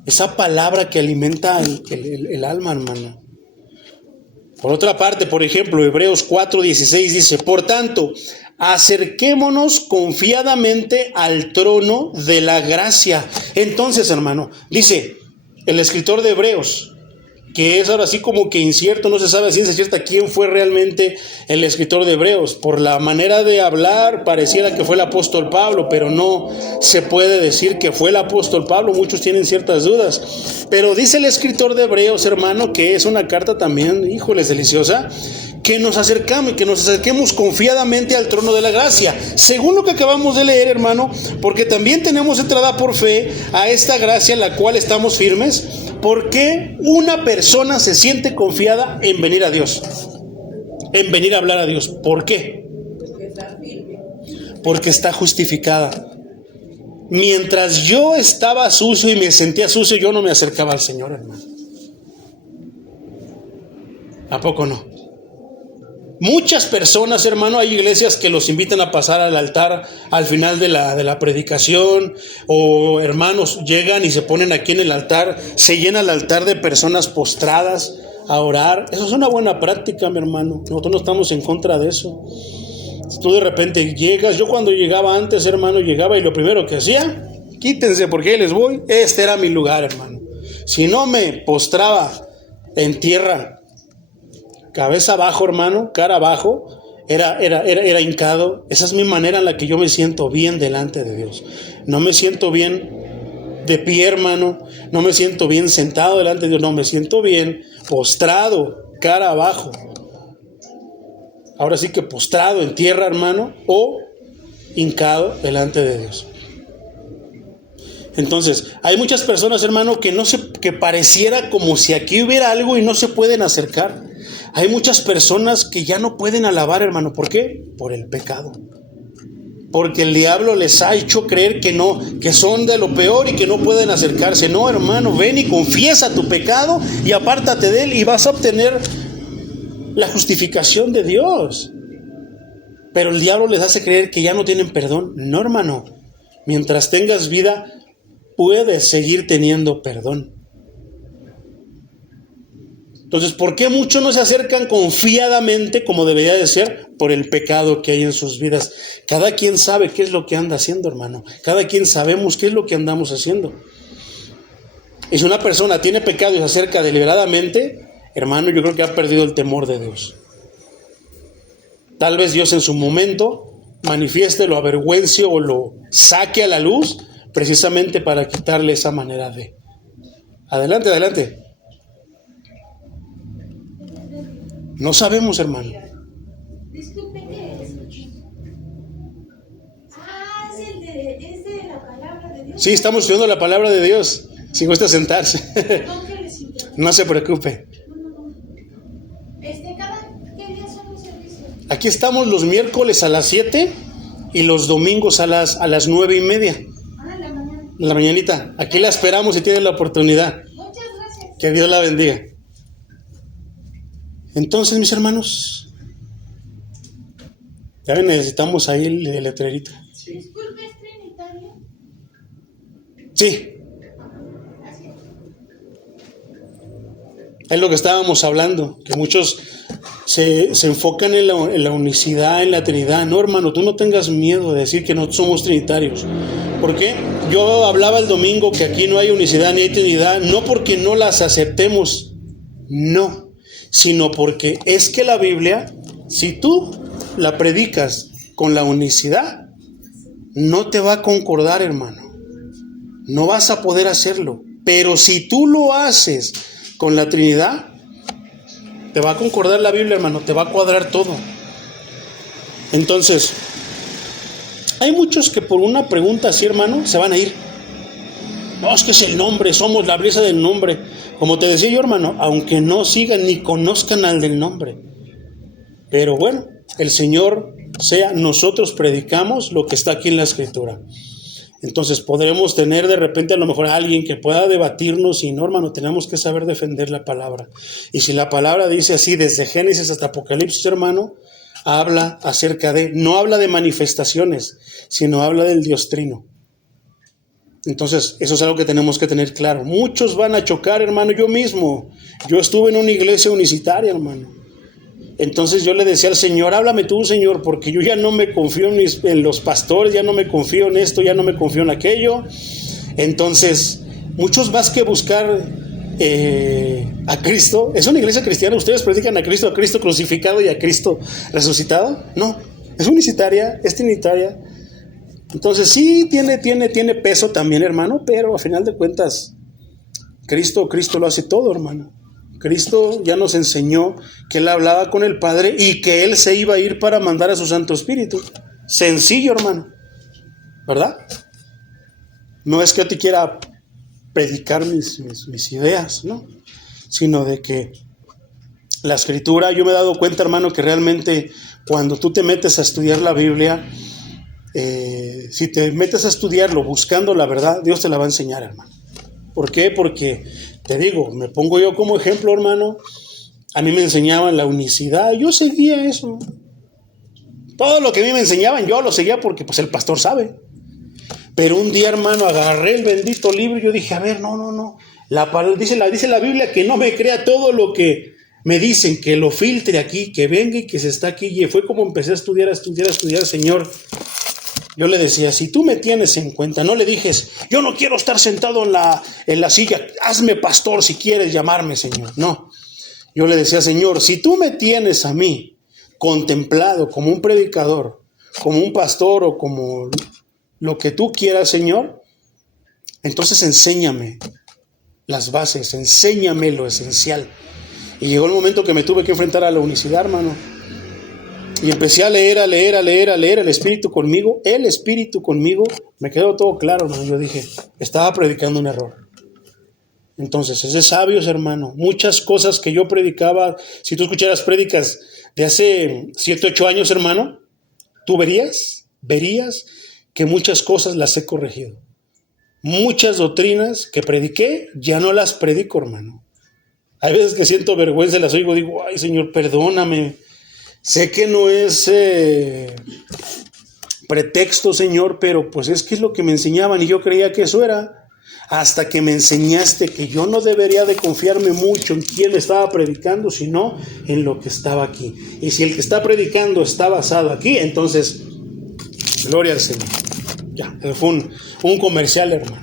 esa palabra que alimenta el alma, hermano. Por otra parte, por ejemplo, Hebreos 4:16 dice: por tanto, acerquémonos confiadamente al trono de la gracia. Entonces, hermano, dice el escritor de Hebreos, que es ahora sí como que incierto, no se sabe a ciencia cierta quién fue realmente el escritor de Hebreos. Por la manera de hablar pareciera que fue el apóstol Pablo, pero no se puede decir que fue el apóstol Pablo, muchos tienen ciertas dudas. Pero dice el escritor de Hebreos, hermano, que es una carta también, híjoles, deliciosa, que nos acerquemos confiadamente al trono de la gracia, según lo que acabamos de leer, hermano, porque también tenemos entrada por fe a esta gracia en la cual estamos firmes. ¿Por qué una persona se siente confiada en venir a Dios? En venir a hablar a Dios. ¿Por qué? Porque está justificada. Mientras yo estaba sucio y me sentía sucio, yo no me acercaba al Señor, hermano. ¿A poco no? Muchas personas, hermano, hay iglesias que los invitan a pasar al altar al final de la predicación, o hermanos llegan y se ponen aquí en el altar, se llena el altar de personas postradas a orar. Eso es una buena práctica, mi hermano. Nosotros no estamos en contra de eso. Si tú de repente llegas, yo cuando llegaba antes, hermano, llegaba y lo primero que hacía, quítense porque ahí les voy, este era mi lugar, hermano. Si no me postraba en tierra, cabeza abajo, hermano, cara abajo, era hincado. Esa es mi manera en la que yo me siento bien delante de Dios. No me siento bien de pie, hermano, no me siento bien sentado delante de Dios, no, me siento bien postrado, cara abajo. Ahora sí que postrado en tierra, hermano, o hincado delante de Dios. Entonces, hay muchas personas, hermano, que pareciera como si aquí hubiera algo y no se pueden acercar. Hay muchas personas que ya no pueden alabar, hermano. ¿Por qué? Por el pecado. Porque el diablo les ha hecho creer que no, que son de lo peor y que no pueden acercarse. No, hermano, ven y confiesa tu pecado y apártate de él y vas a obtener la justificación de Dios. Pero el diablo les hace creer que ya no tienen perdón. No, hermano. Mientras tengas vida, puedes seguir teniendo perdón. Entonces, ¿por qué muchos no se acercan confiadamente como debería de ser? Por el pecado que hay en sus vidas. Cada quien sabe qué es lo que anda haciendo, hermano. Cada quien sabemos qué es lo que andamos haciendo. Y si una persona tiene pecado y se acerca deliberadamente, hermano, yo creo que ha perdido el temor de Dios. Tal vez Dios en su momento manifieste, lo avergüence o lo saque a la luz, precisamente para quitarle esa manera de... Adelante, adelante. No sabemos, hermano. Disculpe, ¿qué es? Es de la palabra de Dios. Sí, estamos estudiando la palabra de Dios. Si gusta sentarse. No se preocupe. ¿Qué días son los servicios? Aquí estamos los miércoles a las 7 y los domingos a las 9:30. La mañana. La mañanita. Aquí la esperamos si tienen la oportunidad. Muchas gracias. Que Dios la bendiga. Entonces, mis hermanos, ya necesitamos ahí el letrerito. Disculpe, ¿es trinitario? Sí. Es lo que estábamos hablando, que muchos se enfocan en la unicidad, en la Trinidad. No, hermano, tú no tengas miedo de decir que no somos trinitarios. ¿Por qué? Yo hablaba el domingo que aquí no hay unicidad ni hay Trinidad, no porque no las aceptemos, no, sino porque es que la Biblia, si tú la predicas con la unicidad, no te va a concordar, hermano. No vas a poder hacerlo. Pero si tú lo haces con la Trinidad, te va a concordar la Biblia, hermano, te va a cuadrar todo. Entonces, hay muchos que por una pregunta así, hermano, se van a ir. No, es que es el nombre, somos la belleza del nombre. Como te decía yo, hermano, aunque no sigan ni conozcan al del nombre. Pero bueno, el Señor sea, nosotros predicamos lo que está aquí en la Escritura. Entonces podremos tener de repente a lo mejor a alguien que pueda debatirnos y no, hermano, tenemos que saber defender la palabra. Y si la palabra dice así desde Génesis hasta Apocalipsis, hermano, habla acerca de, no habla de manifestaciones, sino habla del Dios Trino. Entonces, eso es algo que tenemos que tener claro. Muchos van a chocar, hermano, yo estuve en una iglesia unicitaria, hermano. Entonces yo le decía al Señor, háblame tú, Señor, porque yo ya no me confío en los pastores, ya no me confío en esto, ya no me confío en aquello. Entonces, muchos más que buscar a Cristo, ¿es una iglesia cristiana? ¿Ustedes predican a Cristo crucificado y a Cristo resucitado? No, es unicitaria, es trinitaria. Entonces sí, tiene peso también, hermano, pero a final de cuentas, Cristo lo hace todo, hermano. Cristo ya nos enseñó que Él hablaba con el Padre y que Él se iba a ir para mandar a su Santo Espíritu. Sencillo, hermano, ¿verdad? No es que yo te quiera predicar mis ideas, ¿no? Sino de que la Escritura, yo me he dado cuenta, hermano, que realmente cuando tú te metes a estudiar la Biblia, si te metes a estudiarlo buscando la verdad, Dios te la va a enseñar, hermano. ¿Por qué? Porque, te digo, me pongo yo como ejemplo, hermano. A mí me enseñaban la unicidad, yo seguía eso. Todo lo que a mí me enseñaban, yo lo seguía porque pues el pastor sabe. Pero un día, hermano, agarré el bendito libro y yo dije, a ver, no. Dice la Biblia que no me crea todo lo que me dicen, que lo filtre aquí, que venga y que se está aquí. Y fue como empecé a estudiar, Señor. Yo le decía, si tú me tienes en cuenta, no le dijes, yo no quiero estar sentado en la silla, hazme pastor si quieres llamarme, Señor. No, yo le decía, Señor, si tú me tienes a mí contemplado como un predicador, como un pastor o como lo que tú quieras, Señor, entonces enséñame las bases, enséñame lo esencial. Y llegó el momento que me tuve que enfrentar a la unicidad, hermano. Y empecé a leer, el Espíritu conmigo, me quedó todo claro, hermano. Yo dije, estaba predicando un error. Entonces, es de sabios, hermano. Muchas cosas que yo predicaba, si tú escucharas prédicas de hace 7, 8 años, hermano, tú verías que muchas cosas las he corregido. Muchas doctrinas que prediqué, ya no las predico, hermano. Hay veces que siento vergüenza, las oigo, digo, ay, Señor, perdóname. Sé que no es pretexto, Señor, pero pues es que es lo que me enseñaban y yo creía que eso era. Hasta que me enseñaste que yo no debería de confiarme mucho en quién me estaba predicando, sino en lo que estaba aquí. Y si el que está predicando está basado aquí, entonces, gloria al Señor. Ya, fue un comercial, hermano.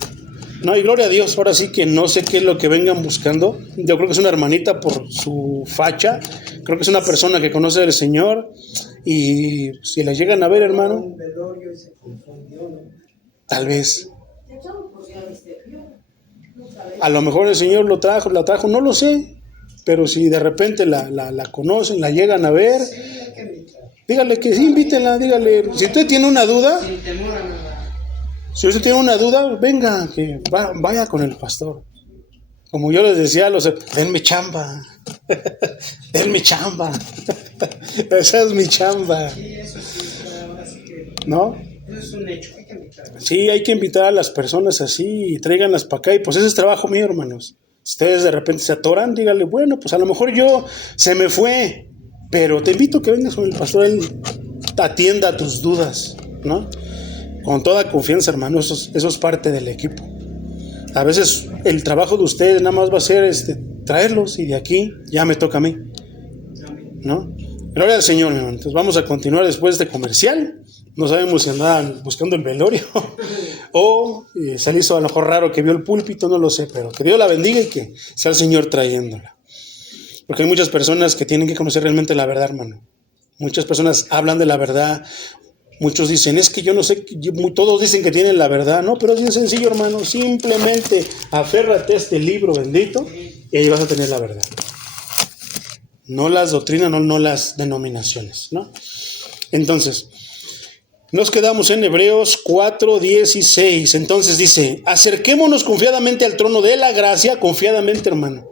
No, y gloria a Dios, ahora sí que no sé qué es lo que vengan buscando. Yo creo que es una hermanita por su facha. Creo que es una persona que conoce al Señor. Y si la llegan a ver, hermano, tal vez. A lo mejor el Señor la trajo, no lo sé. Pero si de repente la conocen, la llegan a ver, dígale que sí, invítenla, dígale. Si usted tiene una duda, venga, que vaya con el pastor. Como yo les decía, denme chamba. Denme chamba. Esa es mi chamba. ¿No? Eso es un hecho, hay que invitarlas. Sí, hay que invitar a las personas así y tráiganlas para acá. Y pues ese es trabajo mío, hermanos. Ustedes de repente se atoran, díganle, bueno, pues a lo mejor se me fue, pero te invito a que vengas con el pastor, él atienda tus dudas, ¿no? Con toda confianza, hermano, eso es parte del equipo. A veces el trabajo de ustedes nada más va a ser traerlos y de aquí ya me toca a mí, ¿no? Gloria al Señor, hermano. Entonces vamos a continuar después de este comercial. No sabemos si andaban buscando el velorio o se le hizo a lo mejor raro que vio el púlpito, no lo sé, pero que Dios la bendiga y que sea el Señor trayéndola. Porque hay muchas personas que tienen que conocer realmente la verdad, hermano. Muchas personas hablan de la verdad Muchos dicen, es que yo no sé, todos dicen que tienen la verdad, ¿no? Pero es bien sencillo, hermano, simplemente aférrate a este libro bendito y ahí vas a tener la verdad. No las doctrinas, no las denominaciones, ¿no? Entonces, nos quedamos en Hebreos 4:16. Entonces dice, acerquémonos confiadamente al trono de la gracia, confiadamente, hermano.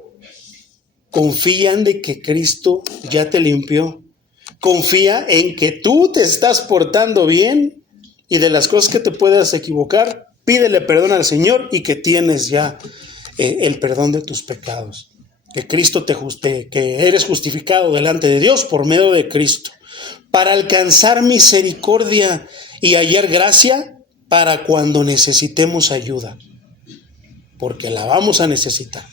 Confían de que Cristo ya te limpió. Confía en que tú te estás portando bien y de las cosas que te puedas equivocar, pídele perdón al Señor y que tienes ya el perdón de tus pecados. Que Cristo que eres justificado delante de Dios por medio de Cristo, para alcanzar misericordia y hallar gracia para cuando necesitemos ayuda, porque la vamos a necesitar.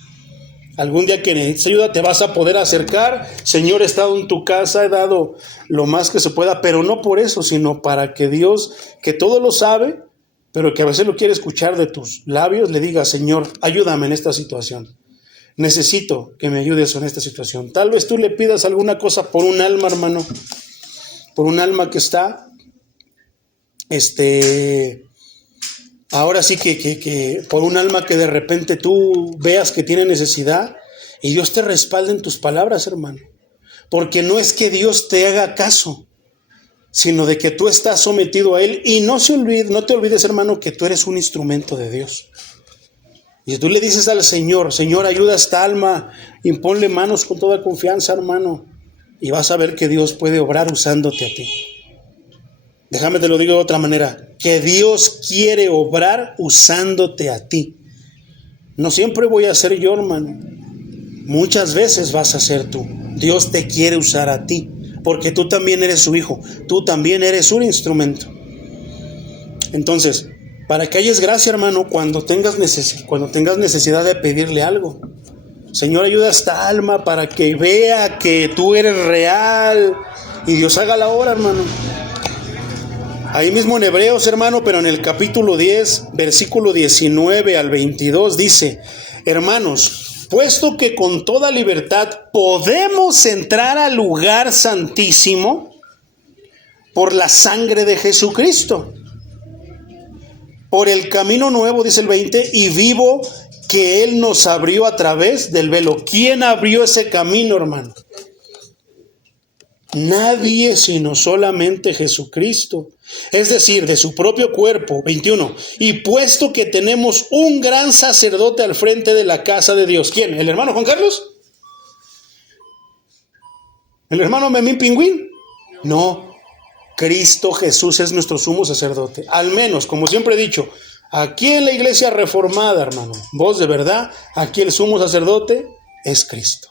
Algún día que necesites ayuda te vas a poder acercar. Señor, he estado en tu casa, he dado lo más que se pueda, pero no por eso, sino para que Dios, que todo lo sabe, pero que a veces lo quiere escuchar de tus labios, le diga, Señor, ayúdame en esta situación. Necesito que me ayudes en esta situación. Tal vez tú le pidas alguna cosa por un alma, hermano, por un alma que está, ahora sí que por un alma que de repente tú veas que tiene necesidad y Dios te respalde en tus palabras, hermano. Porque no es que Dios te haga caso, sino de que tú estás sometido a Él y no te olvides, hermano, que tú eres un instrumento de Dios. Y tú le dices al Señor, Señor, ayuda a esta alma, imponle manos con toda confianza, hermano, y vas a ver que Dios puede obrar usándote a ti. Déjame te lo digo de otra manera, que Dios quiere obrar usándote a ti. No siempre voy a ser yo, hermano. Muchas veces vas a ser tú. Dios te quiere usar a ti, porque tú también eres su hijo, tú también eres un instrumento. Entonces, para que hayas gracia, hermano, cuando tengas necesidad de pedirle algo. Señor, ayuda a esta alma para que vea que tú eres real y Dios haga la obra, hermano. Ahí mismo en Hebreos, hermano, pero en el capítulo 10, versículo 19 al 22 dice, hermanos, puesto que con toda libertad podemos entrar al lugar santísimo por la sangre de Jesucristo, por el camino nuevo, dice el 20, y vivo que Él nos abrió a través del velo. ¿Quién abrió ese camino, hermano? Nadie sino solamente Jesucristo, es decir, de su propio cuerpo. 21. Y puesto que tenemos un gran sacerdote al frente de la casa de Dios. ¿Quién? ¿El hermano Juan Carlos? ¿El hermano Memín Pingüín? No, Cristo Jesús es nuestro sumo sacerdote. Al menos, como siempre he dicho, aquí en la iglesia reformada, hermano, voz de verdad, aquí el sumo sacerdote es Cristo.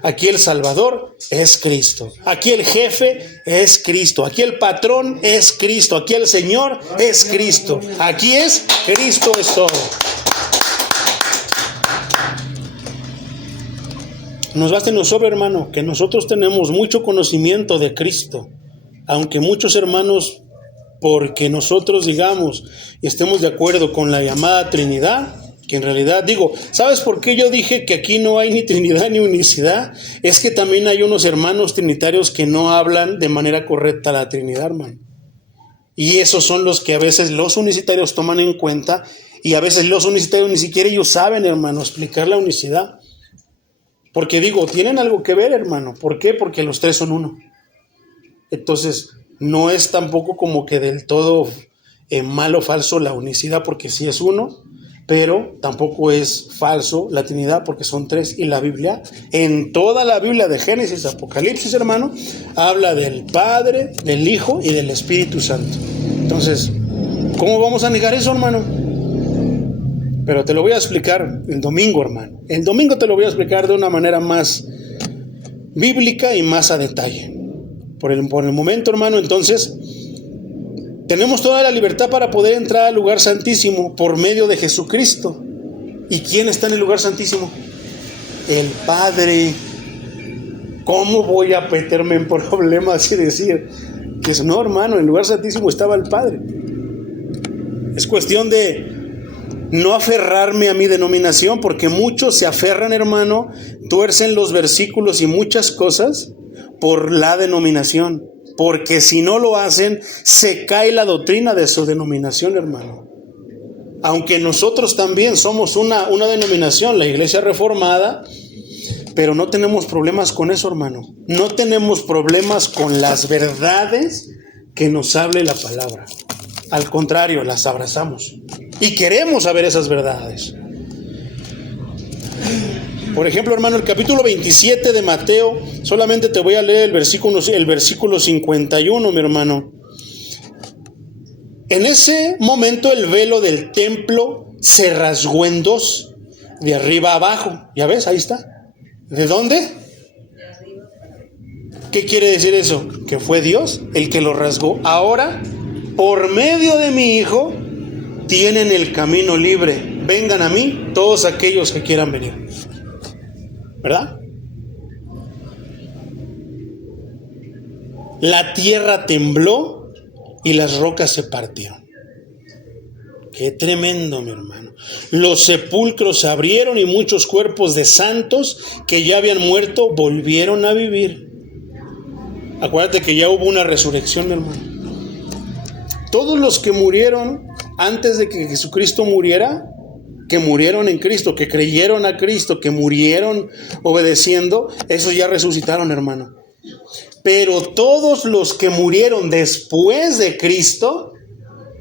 Aquí el Salvador es Cristo. Aquí el jefe es Cristo. Aquí el patrón es Cristo. Aquí el Señor es Cristo. Aquí es Cristo, es todo. Nos basta y nos sobra, hermano, que nosotros tenemos mucho conocimiento de Cristo. Aunque muchos hermanos, porque nosotros digamos y estemos de acuerdo con la llamada Trinidad, que en realidad, ¿sabes por qué yo dije que aquí no hay ni Trinidad ni unicidad? Es que también hay unos hermanos trinitarios que no hablan de manera correcta la Trinidad, hermano. Y esos son los que a veces los unicitarios toman en cuenta, y a veces los unicitarios ni siquiera ellos saben, hermano, explicar la unicidad. Porque tienen algo que ver, hermano. ¿Por qué? Porque los tres son uno. Entonces, no es tampoco como que del todo malo o falso la unicidad, porque sí es uno. Pero tampoco es falso la Trinidad, porque son tres. Y la Biblia, en toda la Biblia de Génesis, Apocalipsis, hermano, habla del Padre, del Hijo y del Espíritu Santo. Entonces, ¿cómo vamos a negar eso, hermano? Pero te lo voy a explicar el domingo, hermano. El domingo te lo voy a explicar de una manera más bíblica y más a detalle. Por el momento, hermano, entonces, tenemos toda la libertad para poder entrar al lugar santísimo por medio de Jesucristo. ¿Y quién está en el lugar santísimo? El Padre. ¿Cómo voy a meterme en problemas y decir que no, hermano, en el lugar santísimo estaba el Padre? Es cuestión de no aferrarme a mi denominación, porque muchos se aferran, hermano, tuercen los versículos y muchas cosas por la denominación. porque si no lo hacen, se cae la doctrina de su denominación, hermano. Aunque nosotros también somos una denominación, la Iglesia Reformada, pero no tenemos problemas con eso, hermano. No tenemos problemas con las verdades que nos hable la palabra. Al contrario, las abrazamos y queremos saber esas verdades. Por ejemplo, hermano, el capítulo 27 de Mateo, solamente te voy a leer el versículo 51, mi hermano. En ese momento el velo del templo se rasgó en dos, de arriba a abajo. ¿Ya ves? Ahí está. ¿De dónde? ¿Qué quiere decir eso? Que fue Dios el que lo rasgó. Ahora, por medio de mi Hijo, tienen el camino libre. Vengan a mí todos aquellos que quieran venir. ¿Verdad? La tierra tembló y las rocas se partieron. Qué tremendo, mi hermano. Los sepulcros se abrieron y muchos cuerpos de santos que ya habían muerto volvieron a vivir. Acuérdate que ya hubo una resurrección, mi hermano. Todos los que murieron antes de que Jesucristo muriera, que murieron en Cristo, que creyeron a Cristo, que murieron obedeciendo, esos ya resucitaron, hermano. Pero todos los que murieron después de Cristo,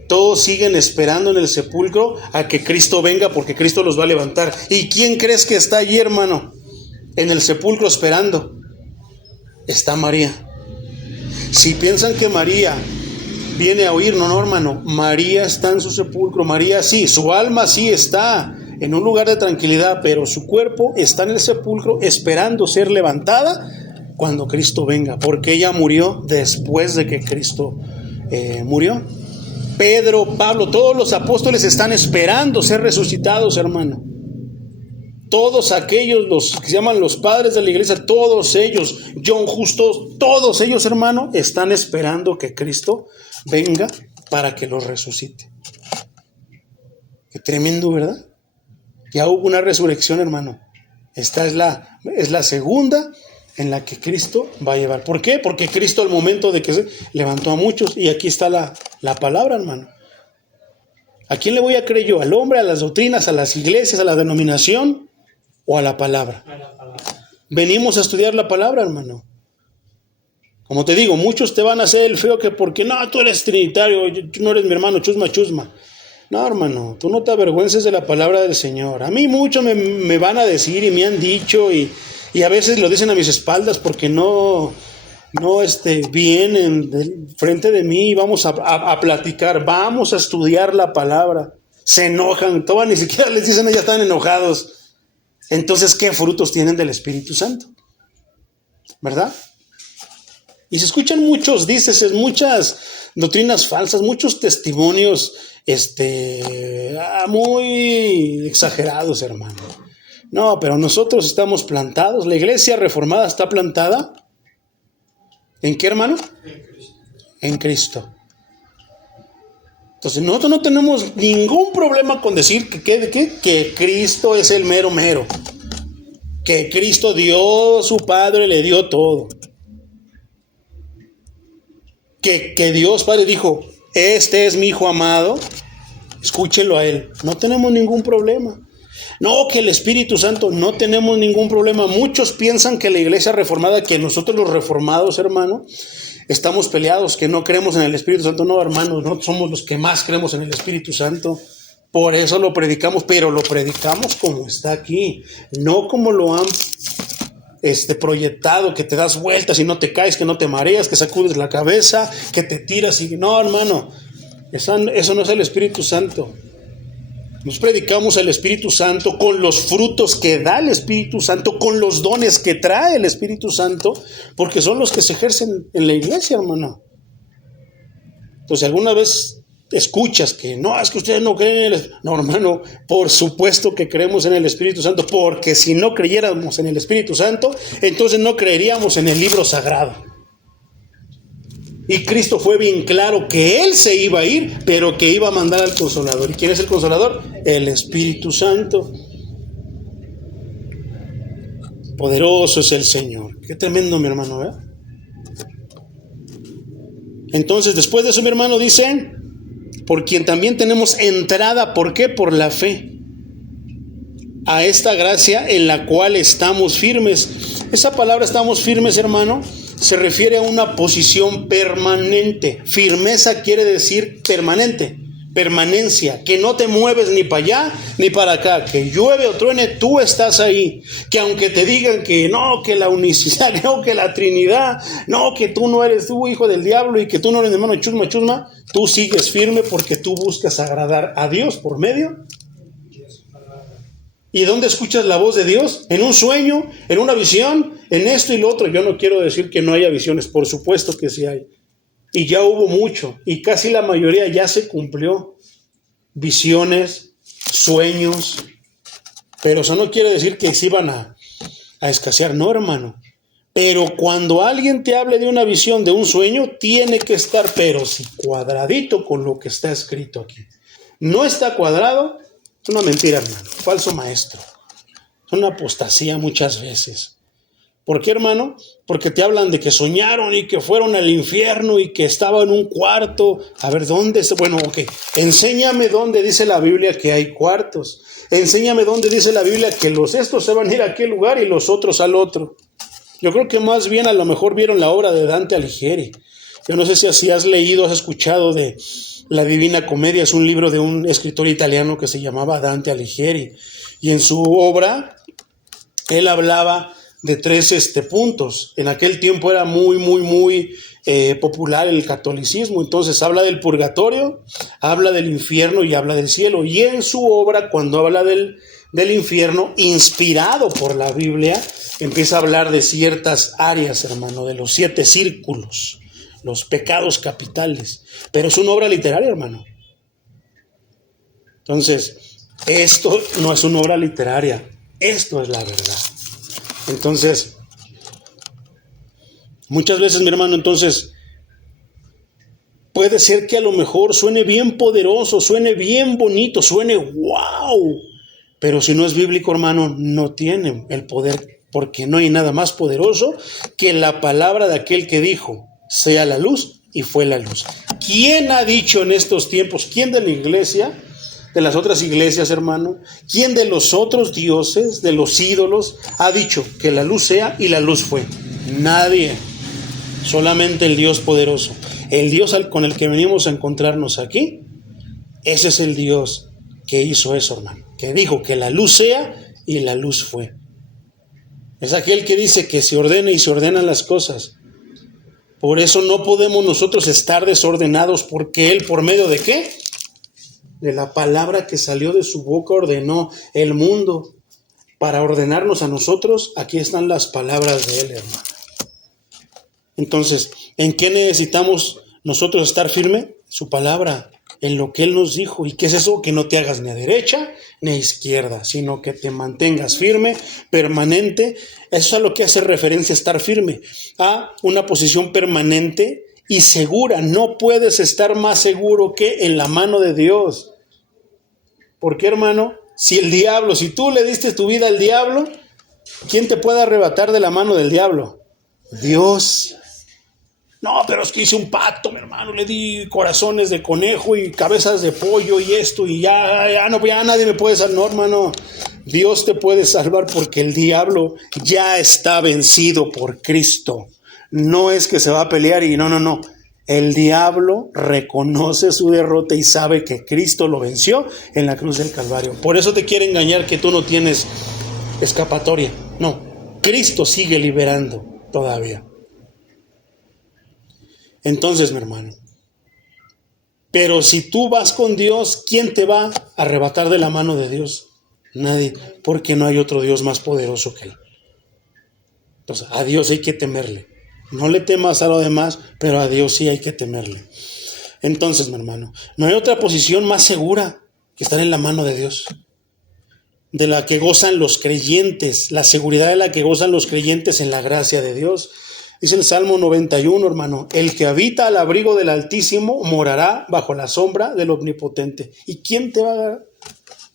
todos siguen esperando en el sepulcro a que Cristo venga, porque Cristo los va a levantar. ¿Y quién crees que está allí, hermano? En el sepulcro esperando. Está María. Si piensan que María viene a oír, no, hermano. María está en su sepulcro. María sí, su alma sí está en un lugar de tranquilidad, pero su cuerpo está en el sepulcro esperando ser levantada cuando Cristo venga, porque ella murió después de que Cristo murió. Pedro, Pablo, todos los apóstoles están esperando ser resucitados, hermano. Todos aquellos, los que se llaman los padres de la iglesia, todos ellos, John Justo, todos ellos, hermano, están esperando que Cristo venga para que los resucite. Qué tremendo, ¿verdad? Ya hubo una resurrección, hermano. Esta es la segunda en la que Cristo va a llevar. ¿Por qué? Porque Cristo al momento de que se levantó a muchos, y aquí está la palabra, hermano. ¿A quién le voy a creer yo? ¿Al hombre, a las doctrinas, a las iglesias, a la denominación o a la palabra? A la palabra. Venimos a estudiar la palabra, hermano. Como te digo, muchos te van a hacer el feo que porque no, tú eres trinitario, tú no eres mi hermano, chusma, chusma. No, hermano, tú no te avergüences de la palabra del Señor. A mí mucho me van a decir y me han dicho y a veces lo dicen a mis espaldas porque no vienen frente de mí y vamos a platicar, vamos a estudiar la palabra. Se enojan, todas ni siquiera les dicen, ya están enojados. Entonces, ¿qué frutos tienen del Espíritu Santo? ¿Verdad? Y se escuchan muchos dices, muchas doctrinas falsas, muchos testimonios muy exagerados, hermano. No, pero nosotros estamos plantados. La iglesia reformada está plantada. ¿En qué, hermano? En Cristo. Entonces nosotros no tenemos ningún problema con decir que Cristo es el mero mero. Que Cristo dio su Padre, le dio todo. Que Dios Padre dijo, este es mi Hijo amado, escúchenlo a Él. No tenemos ningún problema. No, que el Espíritu Santo, no tenemos ningún problema. Muchos piensan que la iglesia reformada, que nosotros los reformados, hermano, estamos peleados, que no creemos en el Espíritu Santo. No, hermanos, no somos los que más creemos en el Espíritu Santo. Por eso lo predicamos, pero lo predicamos como está aquí, no como lo han proyectado, que te das vueltas y no te caes, que no te mareas, que sacudes la cabeza, que te tiras y no, hermano, eso no es el Espíritu Santo. Nos predicamos el Espíritu Santo con los frutos que da el Espíritu Santo, con los dones que trae el Espíritu Santo, porque son los que se ejercen en la iglesia, hermano. Entonces, alguna vez escuchas que no, es que ustedes no creen en el... No, hermano, por supuesto que creemos en el Espíritu Santo, porque si no creyéramos en el Espíritu Santo, entonces no creeríamos en el libro sagrado. Y Cristo fue bien claro que Él se iba a ir, pero que iba a mandar al Consolador. ¿Y quién es el Consolador? El Espíritu Santo. Poderoso es el Señor. Qué tremendo, mi hermano, ¿verdad? Entonces, después de eso, mi hermano, dice, por quien también tenemos entrada, ¿por qué? Por la fe, a esta gracia en la cual estamos firmes. Esa palabra estamos firmes, hermano, se refiere a una posición permanente. Firmeza quiere decir permanente, permanencia, que no te mueves ni para allá ni para acá, que llueve o truene, tú estás ahí, que aunque te digan que no, que la unicidad, no, que la Trinidad, no, que tú no eres tú hijo del diablo y que tú no eres hermano chusma, chusma, tú sigues firme porque tú buscas agradar a Dios por medio. ¿Y dónde escuchas la voz de Dios? ¿En un sueño? ¿En una visión? ¿En esto y lo otro? Yo no quiero decir que no haya visiones, por supuesto que sí hay. Y ya hubo mucho, y casi la mayoría ya se cumplió. Visiones, sueños, pero eso no quiere decir que se iban a escasear, no, hermano. Pero cuando alguien te hable de una visión, de un sueño, tiene que estar, pero sí, cuadradito con lo que está escrito aquí. No está cuadrado, es una mentira, hermano, falso maestro. Es una apostasía muchas veces. ¿Por qué, hermano? Porque te hablan de que soñaron y que fueron al infierno y que estaban en un cuarto. A ver, ¿dónde está? Bueno, ok. Enséñame dónde dice la Biblia que hay cuartos. Enséñame dónde dice la Biblia que estos se van a ir a aquel lugar y los otros al otro. Yo creo que más bien a lo mejor vieron la obra de Dante Alighieri. Yo no sé si así has leído, has escuchado de La Divina Comedia. Es un libro de un escritor italiano que se llamaba Dante Alighieri. Y en su obra, él hablaba de 3 puntos. En aquel tiempo era muy popular el catolicismo. Entonces habla del purgatorio, habla del infierno y habla del cielo. Y en su obra, cuando habla del infierno, inspirado por la Biblia, empieza a hablar de ciertas áreas, hermano, de los 7 círculos, los pecados capitales. Pero es una obra literaria, hermano. Entonces, esto no es una obra literaria, esto es la verdad. Entonces, muchas veces, mi hermano, entonces, puede ser que a lo mejor suene bien poderoso, suene bien bonito, suene wow, pero si no es bíblico, hermano, no tiene el poder, porque no hay nada más poderoso que la palabra de aquel que dijo, sea la luz, y fue la luz. ¿Quién ha dicho en estos tiempos? ¿Quién de la iglesia? De las otras iglesias, hermano, ¿quién de los otros dioses, de los ídolos, ha dicho que la luz sea y la luz fue? Nadie, solamente el Dios poderoso. El Dios con el que venimos a encontrarnos aquí, ese es el Dios que hizo eso, hermano, que dijo que la luz sea y la luz fue. Es aquel que dice que se ordena y se ordenan las cosas. Por eso no podemos nosotros estar desordenados, porque Él, ¿por medio de qué? De la palabra que salió de su boca ordenó el mundo. Para ordenarnos a nosotros, aquí están las palabras de Él, hermano. Entonces, ¿en qué necesitamos nosotros estar firme? Su palabra, en lo que Él nos dijo. ¿Y qué es eso? Que no te hagas ni a derecha ni a izquierda, sino que te mantengas firme, permanente. Eso es a lo que hace referencia a estar firme, a una posición permanente y segura. No puedes estar más seguro que en la mano de Dios. ¿Por qué, hermano? Si tú le diste tu vida al diablo, ¿quién te puede arrebatar de la mano del diablo? Dios. No, pero es que hice un pacto, mi hermano, le di corazones de conejo y cabezas de pollo y esto, y ya nadie me puede salvar. No, hermano, Dios te puede salvar porque el diablo ya está vencido por Cristo. No es que se va a pelear y no. El diablo reconoce su derrota y sabe que Cristo lo venció en la cruz del Calvario. Por eso te quiere engañar que tú no tienes escapatoria. No, Cristo sigue liberando todavía. Entonces, mi hermano, pero si tú vas con Dios, ¿quién te va a arrebatar de la mano de Dios? Nadie, porque no hay otro Dios más poderoso que Él. Entonces, a Dios hay que temerle. No le temas a lo demás, pero a Dios sí hay que temerle. Entonces, mi hermano, no hay otra posición más segura que estar en la mano de Dios, de la que gozan los creyentes, la seguridad de la que gozan los creyentes en la gracia de Dios. Dice el Salmo 91, hermano, el que habita al abrigo del Altísimo morará bajo la sombra del Omnipotente. ¿Y quién te va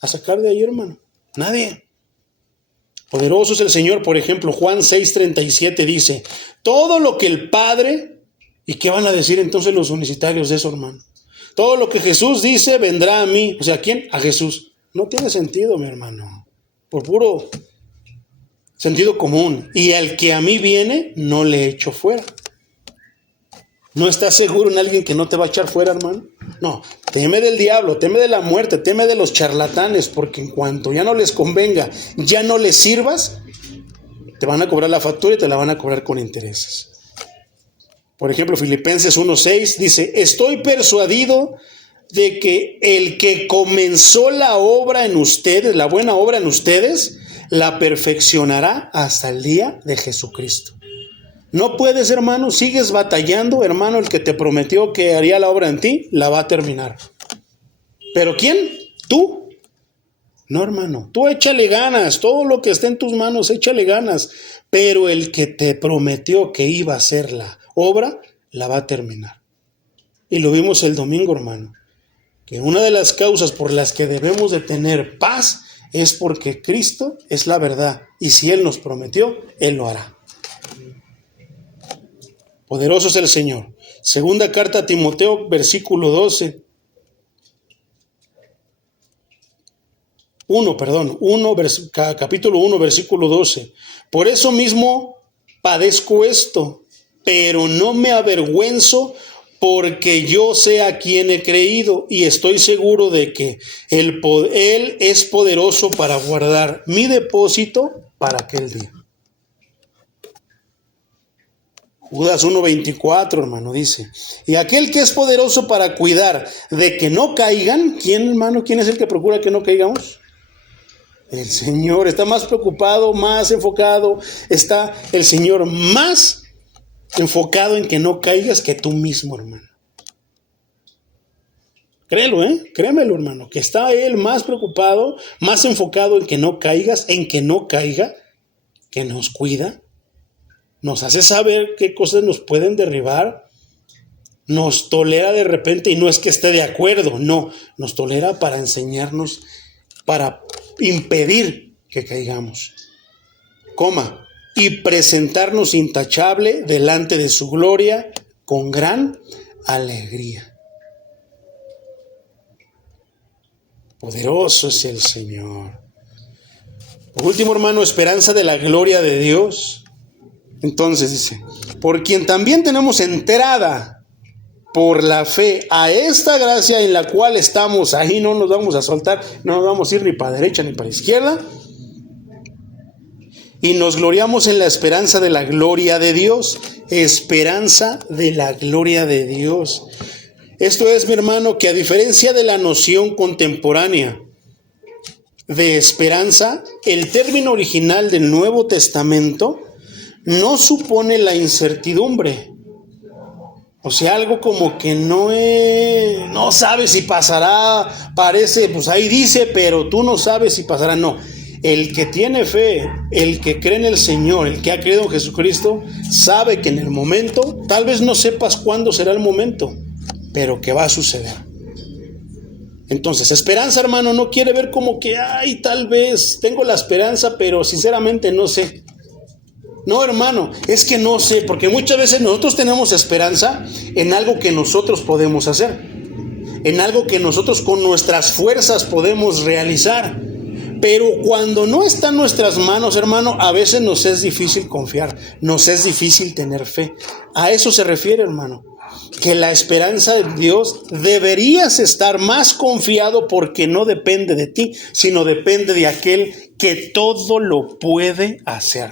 a sacar de ahí, hermano? Nadie. Poderoso es el Señor. Por ejemplo, Juan 6:37 dice, todo lo que el Padre ¿Y qué van a decir entonces los unicitarios de eso, hermano? Todo lo que Jesús dice vendrá a mí. O sea, ¿a quién? A Jesús. No tiene sentido, mi hermano. Por puro sentido común. Y al que a mí viene, no le echo fuera. ¿No estás seguro en alguien que no te va a echar fuera, hermano? No, teme del diablo, teme de la muerte, teme de los charlatanes, porque en cuanto ya no les convenga, ya no les sirvas, te van a cobrar la factura y te la van a cobrar con intereses. Por ejemplo, Filipenses 1:6 dice, estoy persuadido de que el que comenzó la obra en ustedes, la buena obra en ustedes, la perfeccionará hasta el día de Jesucristo. No puedes, hermano, sigues batallando, hermano, el que te prometió que haría la obra en ti, la va a terminar. ¿Pero quién? ¿Tú? No, hermano, tú échale ganas, todo lo que esté en tus manos, échale ganas, pero el que te prometió que iba a hacer la obra, la va a terminar. Y lo vimos el domingo, hermano, que una de las causas por las que debemos de tener paz es porque Cristo es la verdad, y si Él nos prometió, Él lo hará. Poderoso es el Señor. Segunda carta a Timoteo, versículo 12. Capítulo 1, versículo 12. Por eso mismo padezco esto, pero no me avergüenzo, porque yo sé a quién he creído y estoy seguro de que Él es poderoso para guardar mi depósito para aquel día. Judas 1:24, hermano, dice, y aquel que es poderoso para cuidar de que no caigan, ¿quién, hermano? ¿Quién es el que procura que no caigamos? El Señor. Está más preocupado, más enfocado, está el Señor más enfocado en que no caigas que tú mismo, hermano. Créelo, créemelo, hermano, que está Él más preocupado, más enfocado en que no caigas, en que no caiga, que nos cuida. Nos hace saber qué cosas nos pueden derribar, nos tolera de repente y no es que esté de acuerdo, no, nos tolera para enseñarnos, para impedir que caigamos. Y presentarnos intachable delante de su gloria con gran alegría. Poderoso es el Señor. Por último, hermano, esperanza de la gloria de Dios. Entonces dice, por quien también tenemos entrada por la fe a esta gracia en la cual estamos, ahí no nos vamos a soltar, no nos vamos a ir ni para derecha ni para izquierda, y nos gloriamos en la esperanza de la gloria de Dios, esperanza de la gloria de Dios. Esto es, mi hermano, que a diferencia de la noción contemporánea de esperanza, el término original del Nuevo Testamento no supone la incertidumbre. O sea, algo como que no sabes si pasará, parece, pues ahí dice, pero tú no sabes si pasará. No, el que tiene fe, el que cree en el Señor, el que ha creído en Jesucristo, sabe que en el momento, tal vez no sepas cuándo será el momento, pero que va a suceder. Entonces, esperanza, hermano, no quiere ver como que, tal vez tengo la esperanza, pero sinceramente no sé. No, hermano, es que no sé, porque muchas veces nosotros tenemos esperanza en algo que nosotros podemos hacer, en algo que nosotros con nuestras fuerzas podemos realizar, pero cuando no está en nuestras manos, hermano, a veces nos es difícil confiar, nos es difícil tener fe. A eso se refiere, hermano, que la esperanza de Dios deberías estar más confiado porque no depende de ti, sino depende de aquel que todo lo puede hacer.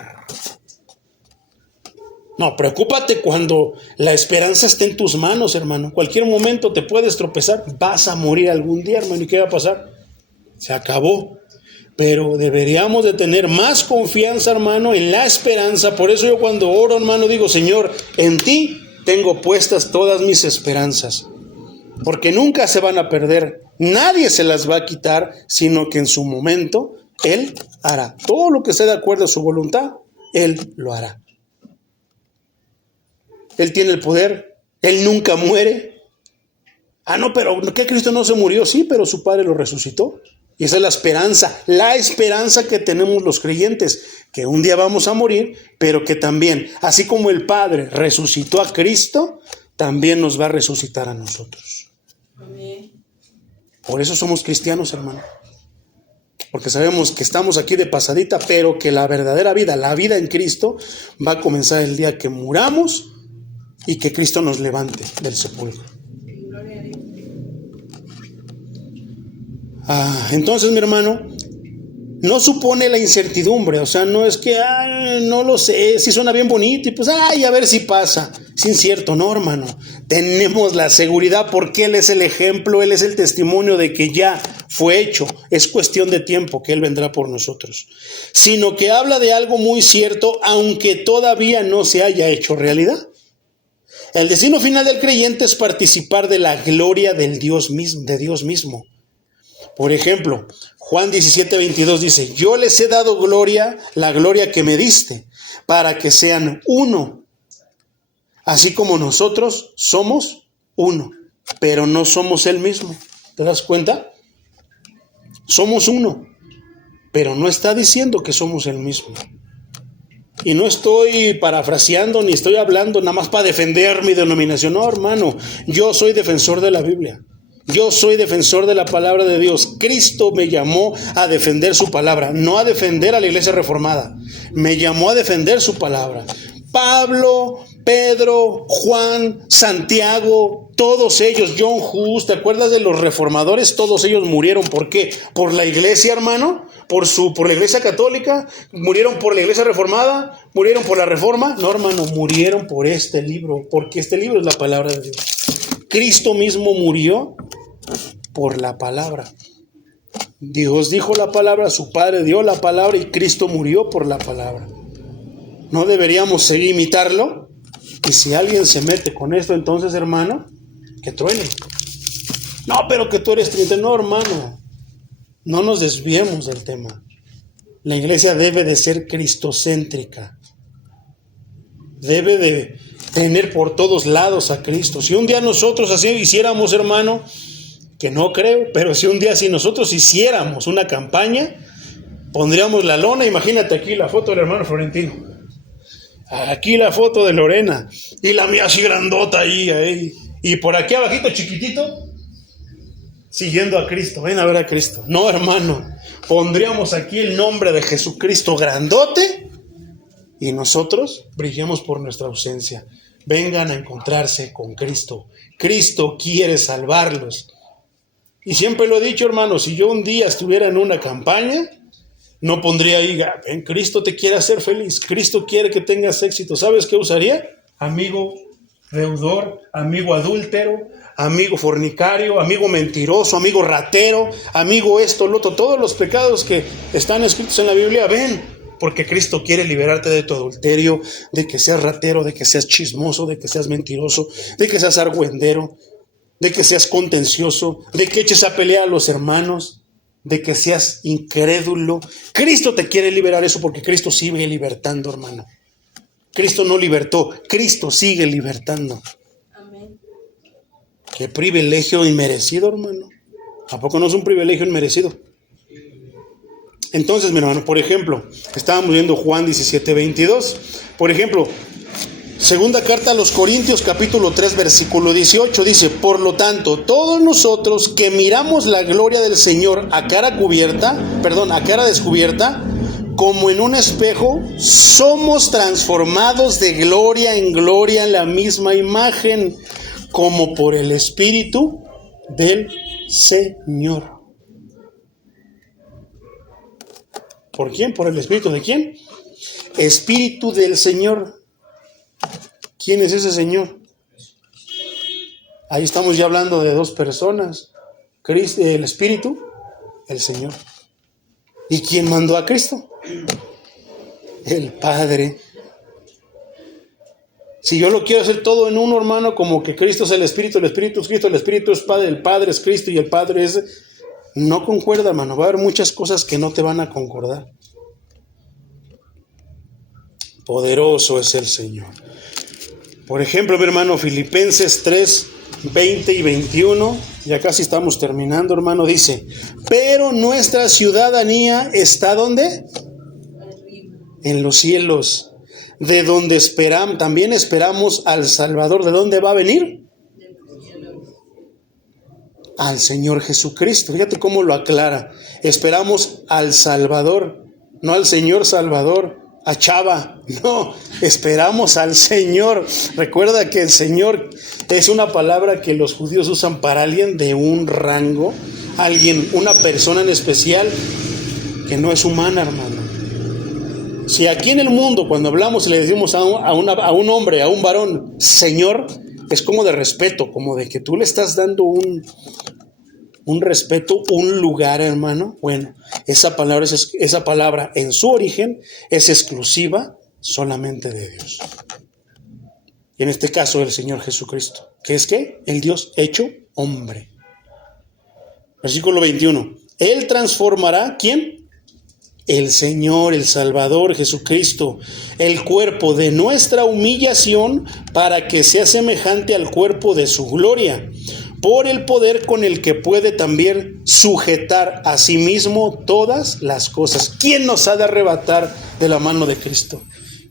No, preocúpate cuando la esperanza esté en tus manos, hermano. Cualquier momento te puedes tropezar, vas a morir algún día, hermano. ¿Y qué va a pasar? Se acabó. Pero deberíamos de tener más confianza, hermano, en la esperanza. Por eso yo cuando oro, hermano, digo, Señor, en ti tengo puestas todas mis esperanzas. Porque nunca se van a perder. Nadie se las va a quitar, sino que en su momento Él hará. Todo lo que esté de acuerdo a su voluntad, Él lo hará. Él tiene el poder, Él nunca muere. No, pero ¿qué? Cristo no se murió, sí, pero su Padre lo resucitó. Y esa es la esperanza que tenemos los creyentes, que un día vamos a morir, pero que también, así como el Padre resucitó a Cristo, también nos va a resucitar a nosotros. Amén. Por eso somos cristianos, hermano. Porque sabemos que estamos aquí de pasadita, pero que la verdadera vida, la vida en Cristo, va a comenzar el día que muramos y que Cristo nos levante del sepulcro. Gloria a Dios. Entonces, mi hermano, no supone la incertidumbre, o sea, no es que, no lo sé, si suena bien bonito y pues, a ver si pasa. Es incierto, no, hermano. Tenemos la seguridad porque Él es el ejemplo, Él es el testimonio de que ya fue hecho. Es cuestión de tiempo que Él vendrá por nosotros. Sino que habla de algo muy cierto, aunque todavía no se haya hecho realidad. El destino final del creyente es participar de la gloria del Dios mismo, de Dios mismo. Por ejemplo, Juan 17:22 dice: yo les he dado gloria, la gloria que me diste, para que sean uno, así como nosotros somos uno, pero no somos el mismo. ¿Te das cuenta? Somos uno, pero no está diciendo que somos el mismo. Y no estoy parafraseando ni estoy hablando nada más para defender mi denominación. No, hermano, yo soy defensor de la Biblia. Yo soy defensor de la palabra de Dios. Cristo me llamó a defender su palabra, no a defender a la iglesia reformada. Me llamó a defender su palabra. Pablo, Pedro, Juan, Santiago, todos ellos, John Hus, ¿te acuerdas de los reformadores? Todos ellos murieron. ¿Por qué? ¿Por la iglesia, hermano? ¿Por la iglesia católica? ¿Murieron por la iglesia reformada? ¿Murieron por la reforma? No, hermano, murieron por este libro, porque este libro es la palabra de Dios. Cristo mismo murió por la palabra. Dios dijo la palabra, su Padre dio la palabra y Cristo murió por la palabra. ¿No deberíamos seguir imitarlo? Y si alguien se mete con esto, entonces, hermano, que truene. No, pero que tú eres trinitario. No, hermano, no nos desviemos del tema. La iglesia debe de ser cristocéntrica. Debe de tener por todos lados a Cristo. Si un día nosotros así hiciéramos, hermano, que no creo, pero si un día si nosotros hiciéramos una campaña, pondríamos la lona, imagínate aquí la foto del hermano Florentino, aquí la foto de Lorena, y la mía así grandota ahí, y por aquí abajito chiquitito, siguiendo a Cristo, ven a ver a Cristo. No, hermano, pondríamos aquí el nombre de Jesucristo grandote, y nosotros brillamos por nuestra ausencia. Vengan a encontrarse con Cristo. Cristo quiere salvarlos. Y siempre lo he dicho, hermano, si yo un día estuviera en una campaña, no pondría ahí, en Cristo te quiere hacer feliz, Cristo quiere que tengas éxito. ¿Sabes qué usaría? Amigo deudor, amigo adúltero, amigo fornicario, amigo mentiroso, amigo ratero, amigo esto, lo otro, todos los pecados que están escritos en la Biblia, ven. Porque Cristo quiere liberarte de tu adulterio, de que seas ratero, de que seas chismoso, de que seas mentiroso, de que seas argüendero, de que seas contencioso, de que eches a pelear a los hermanos, de que seas incrédulo. Cristo te quiere liberar eso porque Cristo sigue libertando, hermano. Cristo no libertó, Cristo sigue libertando. Amén. Qué privilegio inmerecido, hermano. ¿A poco no es un privilegio inmerecido? Entonces, mi hermano, por ejemplo, estábamos viendo Juan 17:22. Por ejemplo, segunda carta a los Corintios, capítulo 3, versículo 18, dice: por lo tanto, todos nosotros que miramos la gloria del Señor a cara descubierta, como en un espejo, somos transformados de gloria en gloria en la misma imagen, como por el Espíritu del Señor. ¿Por quién? ¿Por el Espíritu de quién? Espíritu del Señor. ¿Quién es ese Señor? Ahí estamos ya hablando de dos personas. Cristo, el Espíritu, el Señor. ¿Y quién mandó a Cristo? El Padre. Si yo lo quiero hacer todo en uno, hermano, como que Cristo es el Espíritu es Cristo, el Espíritu es Padre, el Padre es Cristo y el Padre es... No concuerda, hermano. Va a haber muchas cosas que no te van a concordar. Poderoso es el Señor. Por ejemplo, mi hermano, Filipenses 3, 20 y 21. Ya casi estamos terminando, hermano. Dice: pero nuestra ciudadanía está ¿dónde? Arriba. En los cielos, de donde esperamos, también esperamos al Salvador. ¿De dónde va a venir? Al Señor Jesucristo. Fíjate cómo lo aclara. Esperamos al Salvador, no al Señor Salvador, a Chava. No, esperamos al Señor. Recuerda que el Señor es una palabra que los judíos usan para alguien de un rango, alguien, una persona en especial que no es humana, hermano. Si aquí en el mundo, cuando hablamos y le decimos a un hombre, a un varón, Señor, es como de respeto, como de que tú le estás dando un respeto, un lugar, hermano. Bueno, esa palabra en su origen es exclusiva solamente de Dios. Y en este caso el Señor Jesucristo, que es ¿qué? El Dios hecho hombre. Versículo 21. Él transformará, ¿quién? El Señor, el Salvador Jesucristo, el cuerpo de nuestra humillación para que sea semejante al cuerpo de su gloria, por el poder con el que puede también sujetar a sí mismo todas las cosas. ¿Quién nos ha de arrebatar de la mano de Cristo?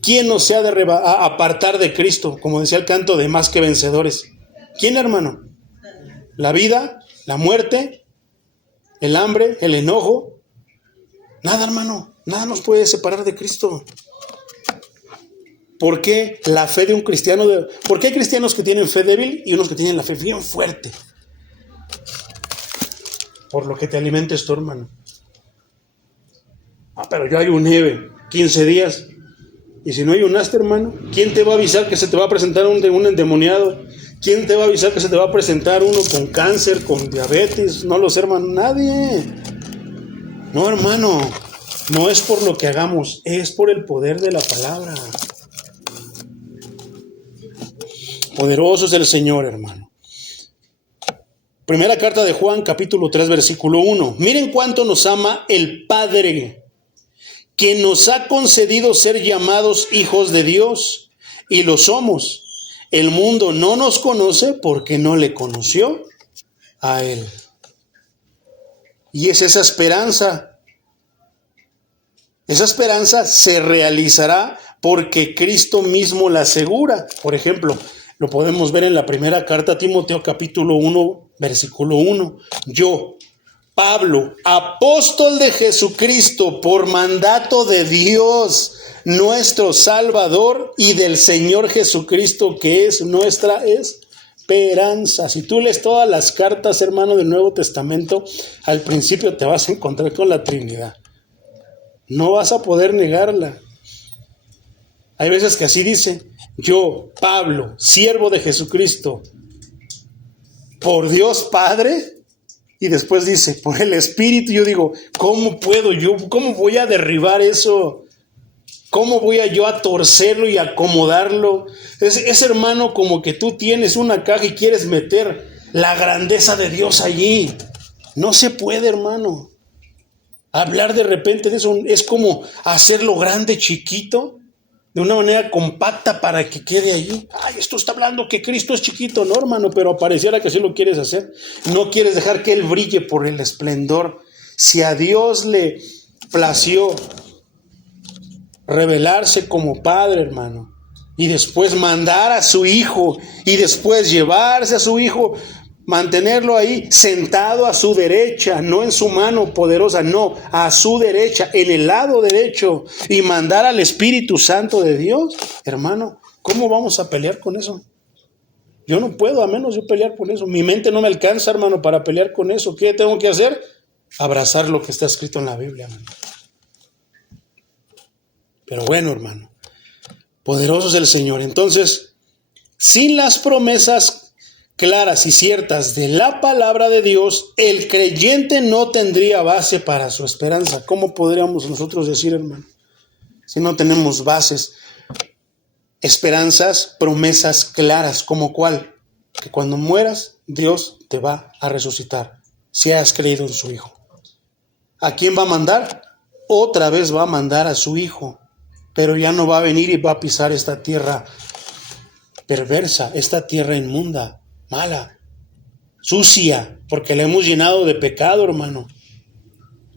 ¿Quién nos ha de apartar de Cristo? Como decía el canto de Más que Vencedores. ¿Quién, hermano? ¿La vida? ¿La muerte? ¿El hambre? ¿El enojo? Nada, hermano. Nada nos puede separar de Cristo. ¿Por qué la fe de un cristiano? ¿Por qué hay cristianos que tienen fe débil y unos que tienen la fe bien fuerte? Por lo que te alimentes tú, hermano. Pero yo ayuné 15 días. Y si no ayunaste, hermano, ¿quién te va a avisar que se te va a presentar un endemoniado? ¿Quién te va a avisar que se te va a presentar uno con cáncer, con diabetes? No lo sé, hermano. Nadie. No, hermano. No es por lo que hagamos, es por el poder de la palabra. Poderoso es el Señor, hermano. Primera carta de Juan, capítulo 3, versículo 1. Miren cuánto nos ama el Padre, que nos ha concedido ser llamados hijos de Dios, y lo somos. El mundo no nos conoce porque no le conoció a Él. Y es esa esperanza. Esa esperanza se realizará porque Cristo mismo la asegura. Por ejemplo, lo podemos ver en la primera carta a Timoteo, capítulo 1, versículo 1. Yo, Pablo, apóstol de Jesucristo, por mandato de Dios, nuestro Salvador, y del Señor Jesucristo, que es nuestra esperanza. Si tú lees todas las cartas, hermano, del Nuevo Testamento, al principio te vas a encontrar con la Trinidad. No vas a poder negarla. Hay veces que así dice: yo, Pablo, siervo de Jesucristo, por Dios Padre, y después dice, por el Espíritu. Yo digo, ¿cómo puedo yo? ¿Cómo voy a derribar eso? ¿Cómo voy yo a torcerlo y acomodarlo? Es, hermano, como que tú tienes una caja y quieres meter la grandeza de Dios allí. No se puede, hermano. Hablar de repente de eso es como hacerlo grande, chiquito, de una manera compacta para que quede allí. Ay, esto está hablando que Cristo es chiquito, no, hermano, pero pareciera que sí lo quieres hacer. No quieres dejar que Él brille por el esplendor. Si a Dios le plació revelarse como Padre, hermano, y después mandar a su Hijo, y después llevarse a su Hijo, mantenerlo ahí sentado a su derecha, no en su mano poderosa, no, a su derecha, en el lado derecho, y mandar al Espíritu Santo de Dios, hermano, ¿cómo vamos a pelear con eso? Yo no puedo, a menos yo pelear con eso. Mi mente no me alcanza, hermano, para pelear con eso. ¿Qué tengo que hacer? Abrazar lo que está escrito en la Biblia, hermano. Pero bueno, hermano, poderoso es el Señor. Entonces, sin las promesas claras y ciertas de la palabra de Dios, el creyente no tendría base para su esperanza. ¿Cómo podríamos nosotros decir, hermano? Si no tenemos bases, esperanzas, promesas claras, ¿como cuál? Que cuando mueras, Dios te va a resucitar, si has creído en su Hijo. ¿A quién va a mandar? Otra vez va a mandar a su Hijo, pero ya no va a venir y va a pisar esta tierra perversa, esta tierra inmunda, mala, sucia, porque la hemos llenado de pecado, hermano.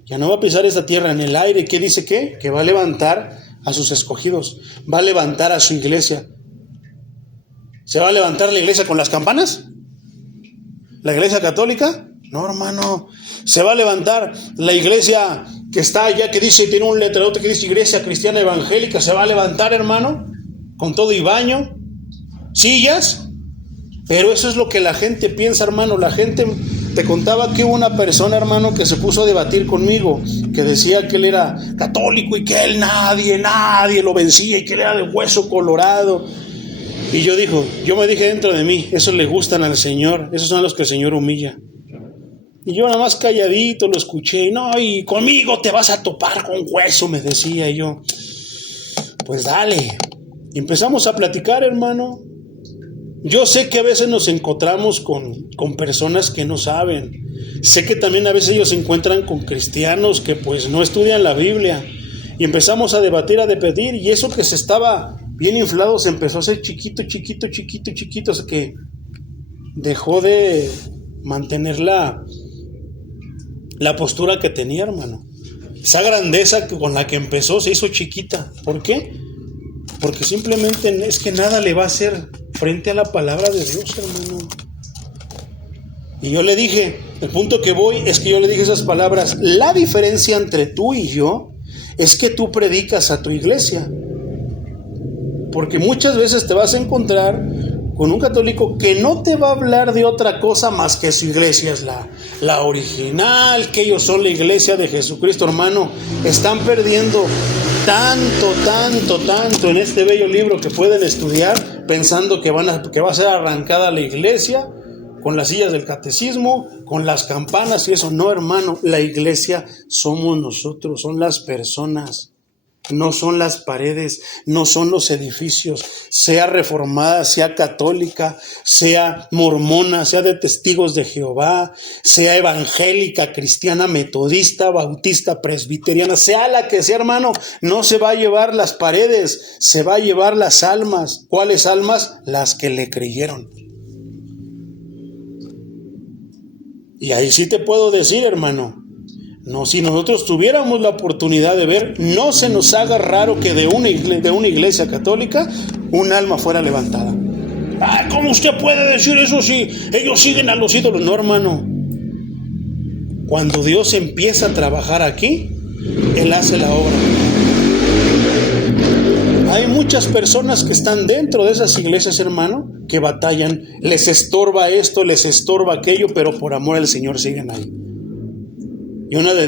Ya no va a pisar esta tierra en el aire. ¿Qué dice qué? Que va a levantar a sus escogidos, va a levantar a su iglesia. ¿Se va a levantar la iglesia con las campanas? ¿La iglesia católica? No, hermano. ¿Se va a levantar la iglesia que está allá, que dice, tiene un letrerote que dice Iglesia Cristiana Evangélica? ¿Se va a levantar, hermano? Con todo y baño, sillas. Pero eso es lo que la gente piensa, hermano. La gente, te contaba que hubo una persona, hermano, que se puso a debatir conmigo, que decía que él era católico y que él nadie lo vencía y que él era de hueso colorado. Y yo me dije dentro de mí, esos le gustan al Señor, esos son los que el Señor humilla. Y yo nada más calladito lo escuché, no, y conmigo te vas a topar con hueso, me decía. Y yo, pues dale. Y empezamos a platicar, hermano. Yo sé que a veces nos encontramos con personas que no saben. Sé que también a veces ellos se encuentran con cristianos que pues no estudian la Biblia. Y empezamos a debatir, y eso que se estaba bien inflado se empezó a hacer chiquito, hasta que dejó de mantener la postura que tenía, hermano. Esa grandeza con la que empezó se hizo chiquita. ¿Por qué? Porque simplemente es que nada le va a hacer frente a la palabra de Dios, hermano. Y yo le dije, el punto que voy es que yo le dije esas palabras. La diferencia entre tú y yo es que tú predicas a tu iglesia. Porque muchas veces te vas a encontrar con un católico que no te va a hablar de otra cosa más que su iglesia es la original, que ellos son la iglesia de Jesucristo, hermano. Están perdiendo tanto en este bello libro que pueden estudiar, pensando que va a ser arrancada la iglesia con las sillas del catecismo, con las campanas y eso. No, hermano, la iglesia somos nosotros, son las personas. No son las paredes, no son los edificios, sea reformada, sea católica, sea mormona, sea de Testigos de Jehová, sea evangélica, cristiana, metodista, bautista, presbiteriana, sea la que sea, hermano, no se va a llevar las paredes, se va a llevar las almas. ¿Cuáles almas? Las que le creyeron. Y ahí sí te puedo decir, hermano, no, si nosotros tuviéramos la oportunidad de ver, no se nos haga raro que de una iglesia católica un alma fuera levantada. ¿Cómo usted puede decir eso si ellos siguen a los ídolos? No, hermano. Cuando Dios empieza a trabajar aquí, Él hace la obra. Hay muchas personas que están dentro de esas iglesias, hermano, que batallan, les estorba esto, les estorba aquello, pero por amor al Señor siguen ahí. Y una de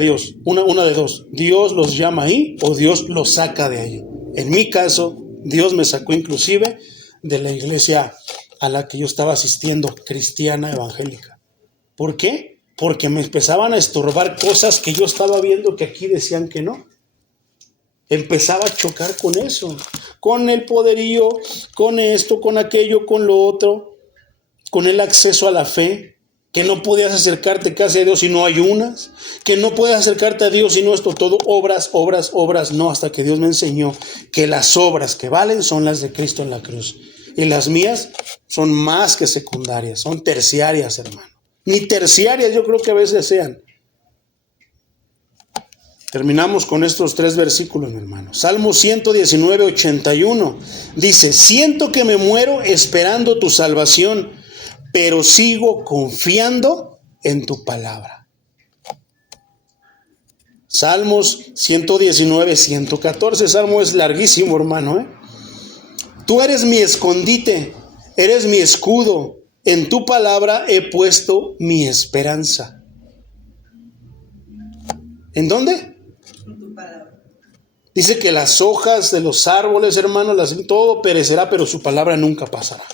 dos, Dios los llama ahí o Dios los saca de ahí. En mi caso, Dios me sacó inclusive de la iglesia a la que yo estaba asistiendo, cristiana evangélica. ¿Por qué? Porque me empezaban a estorbar cosas que yo estaba viendo que aquí decían que no. Empezaba a chocar con eso, con el poderío, con esto, con aquello, con lo otro, con el acceso a la fe. Que no podías acercarte casi a Dios si no ayunas, que no puedes acercarte a Dios si no esto todo obras, no, hasta que Dios me enseñó que las obras que valen son las de Cristo en la cruz. Y las mías son más que secundarias, son terciarias, hermano. Ni terciarias yo creo que a veces sean. Terminamos con estos 3 versículos, mi hermano. Salmo 119, 81. Dice, siento que me muero esperando tu salvación, pero sigo confiando en tu palabra. Salmos 119, 114. Salmo es larguísimo, hermano. Tú eres mi escondite, eres mi escudo. En tu palabra he puesto mi esperanza. ¿En dónde? En tu palabra. Dice que las hojas de los árboles, hermano, todo perecerá, pero su palabra nunca pasará.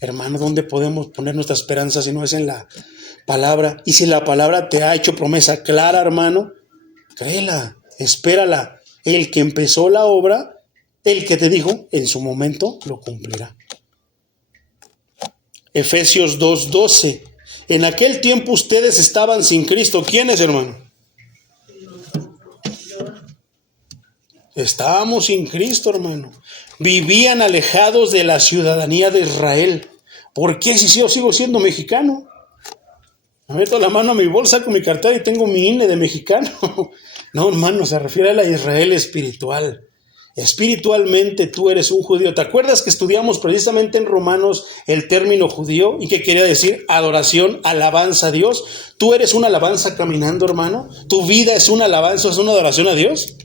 Hermano, ¿dónde podemos poner nuestra esperanza si no es en la palabra? Y si la palabra te ha hecho promesa clara, hermano, créela, espérala. El que empezó la obra, el que te dijo, en su momento lo cumplirá. Efesios 2:12. En aquel tiempo ustedes estaban sin Cristo. ¿Quiénes, hermano? Estábamos sin Cristo, hermano. Vivían alejados de la ciudadanía de Israel. ¿Por qué si yo sigo siendo mexicano? Me meto la mano a mi bolsa con mi cartera y tengo mi INE de mexicano. No, hermano, se refiere a la Israel espiritual. Espiritualmente tú eres un judío. ¿Te acuerdas que estudiamos precisamente en Romanos el término judío y que quería decir adoración, alabanza a Dios? ¿Tú eres una alabanza caminando, hermano? ¿Tu vida es una alabanza, es una adoración a Dios?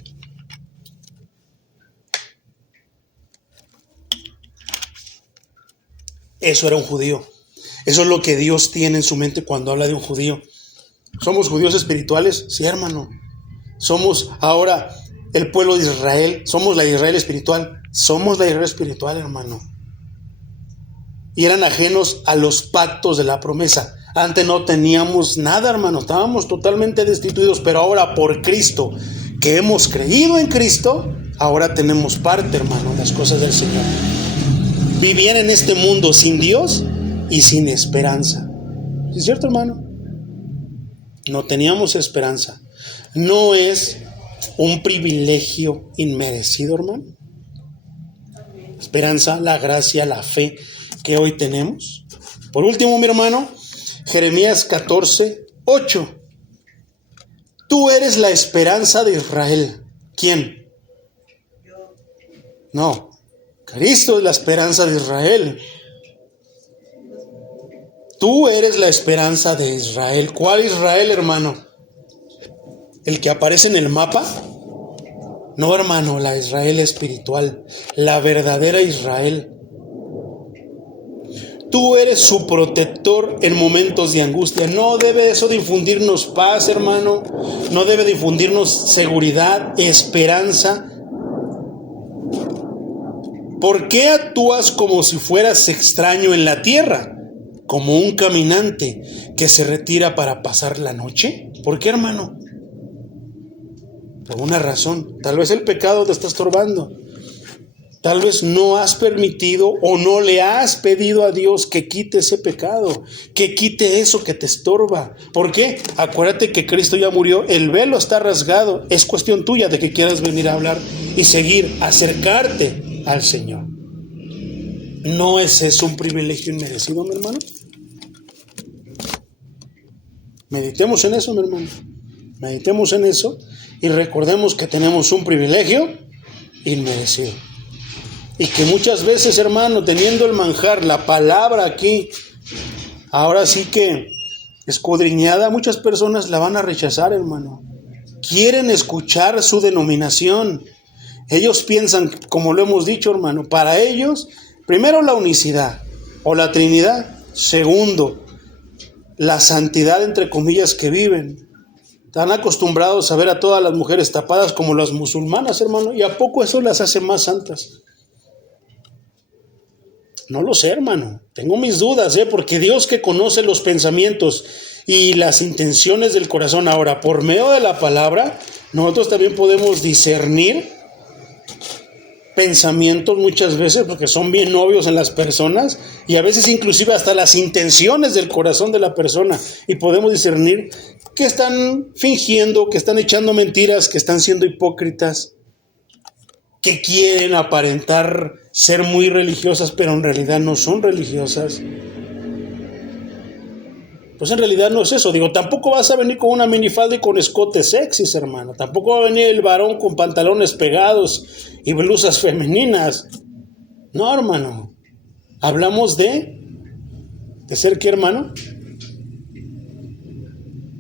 Eso era un judío. Eso es lo que Dios tiene en su mente cuando habla de un judío. ¿Somos judíos espirituales? Sí, hermano. Somos ahora el pueblo de Israel. Somos la Israel espiritual. Somos la Israel espiritual, hermano. Y eran ajenos a los pactos de la promesa. Antes no teníamos nada, hermano. Estábamos totalmente destituidos. Pero ahora por Cristo, que hemos creído en Cristo, ahora tenemos parte, hermano, en las cosas del Señor. Vivían en este mundo sin Dios y sin esperanza. ¿Sí es cierto, hermano? No teníamos esperanza. No es un privilegio inmerecido, hermano. Esperanza, la gracia, la fe que hoy tenemos. Por último, mi hermano, Jeremías 14:8. Tú eres la esperanza de Israel. ¿Quién? No. Cristo es la esperanza de Israel. Tú eres la esperanza de Israel. ¿Cuál Israel, hermano? ¿El que aparece en el mapa? No, hermano, la Israel espiritual, la verdadera Israel. Tú eres su protector en momentos de angustia. No debe eso de infundirnos paz, hermano. No debe de infundirnos seguridad, esperanza. ¿Por qué actúas como si fueras extraño en la tierra? Como un caminante que se retira para pasar la noche. ¿Por qué, hermano? Por una razón. Tal vez el pecado te está estorbando. Tal vez no has permitido o no le has pedido a Dios que quite ese pecado, que quite eso que te estorba. ¿Por qué? Acuérdate que Cristo ya murió, el velo está rasgado. Es cuestión tuya de que quieras venir a hablar y seguir, acercarte al Señor. ¿No es eso un privilegio inmerecido, mi hermano? Meditemos en eso, mi hermano. Meditemos en eso y recordemos que tenemos un privilegio inmerecido. Y que muchas veces, hermano, teniendo el manjar, la palabra aquí, ahora sí que escudriñada, muchas personas la van a rechazar, hermano. Quieren escuchar su denominación. Ellos piensan, como lo hemos dicho, hermano, para ellos, primero la unicidad o la Trinidad. Segundo, la santidad, entre comillas, que viven. Están acostumbrados a ver a todas las mujeres tapadas como las musulmanas, hermano. ¿Y a poco eso las hace más santas? No lo sé, hermano. Tengo mis dudas, porque Dios, que conoce los pensamientos y las intenciones del corazón, ahora, por medio de la palabra, nosotros también podemos discernir pensamientos muchas veces, porque son bien obvios en las personas, y a veces inclusive hasta las intenciones del corazón de la persona, y podemos discernir que están fingiendo, que están echando mentiras, que están siendo hipócritas, que quieren aparentar ser muy religiosas, pero en realidad no son religiosas. Pues en realidad no es eso. Digo, tampoco vas a venir con una minifalda y con escotes sexys, hermano. Tampoco va a venir el varón con pantalones pegados y blusas femeninas. No, hermano. Hablamos de ser, ¿qué, hermano?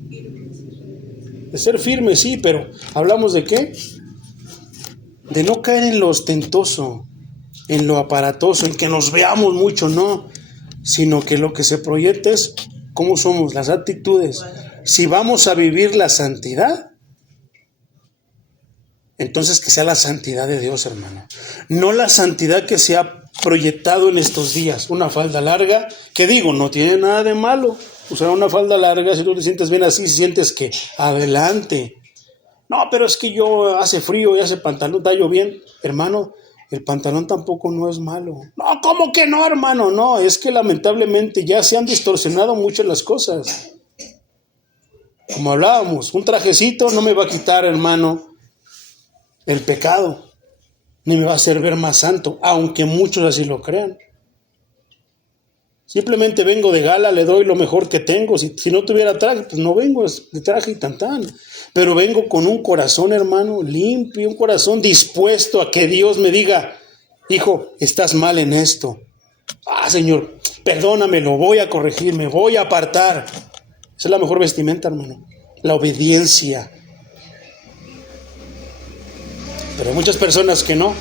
De ser firme, sí, pero ¿hablamos de qué? De no caer en lo ostentoso, en lo aparatoso, en que nos veamos mucho, no, sino que lo que se proyecta es cómo somos, las actitudes. Si vamos a vivir la santidad, entonces que sea la santidad de Dios, hermano. No la santidad que se ha proyectado en estos días. Una falda larga, que digo, no tiene nada de malo. Usar una falda larga, si tú te sientes bien así, si sientes que adelante. No, pero es que yo hace frío y hace pantalón, tallo bien. Hermano, el pantalón tampoco no es malo. No, ¿cómo que no, hermano? No, es que lamentablemente ya se han distorsionado mucho las cosas. Como hablábamos, un trajecito no me va a quitar, hermano, el pecado, ni me va a hacer ver más santo, aunque muchos así lo crean. Simplemente vengo de gala, le doy lo mejor que tengo. Si no tuviera traje, pues no vengo de traje y tantán. pero vengo con un corazón, hermano, limpio, un corazón dispuesto a que Dios me diga, hijo, estás mal en esto. Señor, perdóname, lo voy a corregir, me voy a apartar. Esa es la mejor vestimenta, hermano, la obediencia. Pero hay muchas personas que no,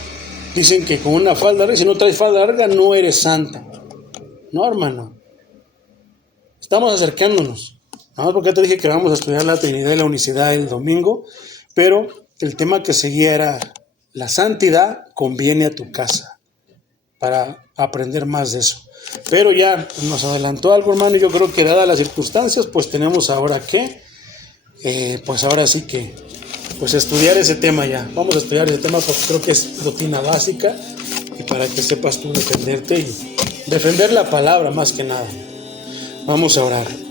dicen que con una falda larga, si no traes falda larga, no eres santa. No, hermano, estamos acercándonos. No, porque te dije que vamos a estudiar la Trinidad y la Unicidad el domingo, pero el tema que seguía era la santidad conviene a tu casa, para aprender más de eso. Pero ya nos adelantó algo, hermano, y yo creo que dadas las circunstancias, pues tenemos ahora que, pues ahora sí que, pues estudiar ese tema ya. Vamos a estudiar ese tema porque creo que es doctrina básica y para que sepas tú defenderte y defender la palabra más que nada. Vamos a orar.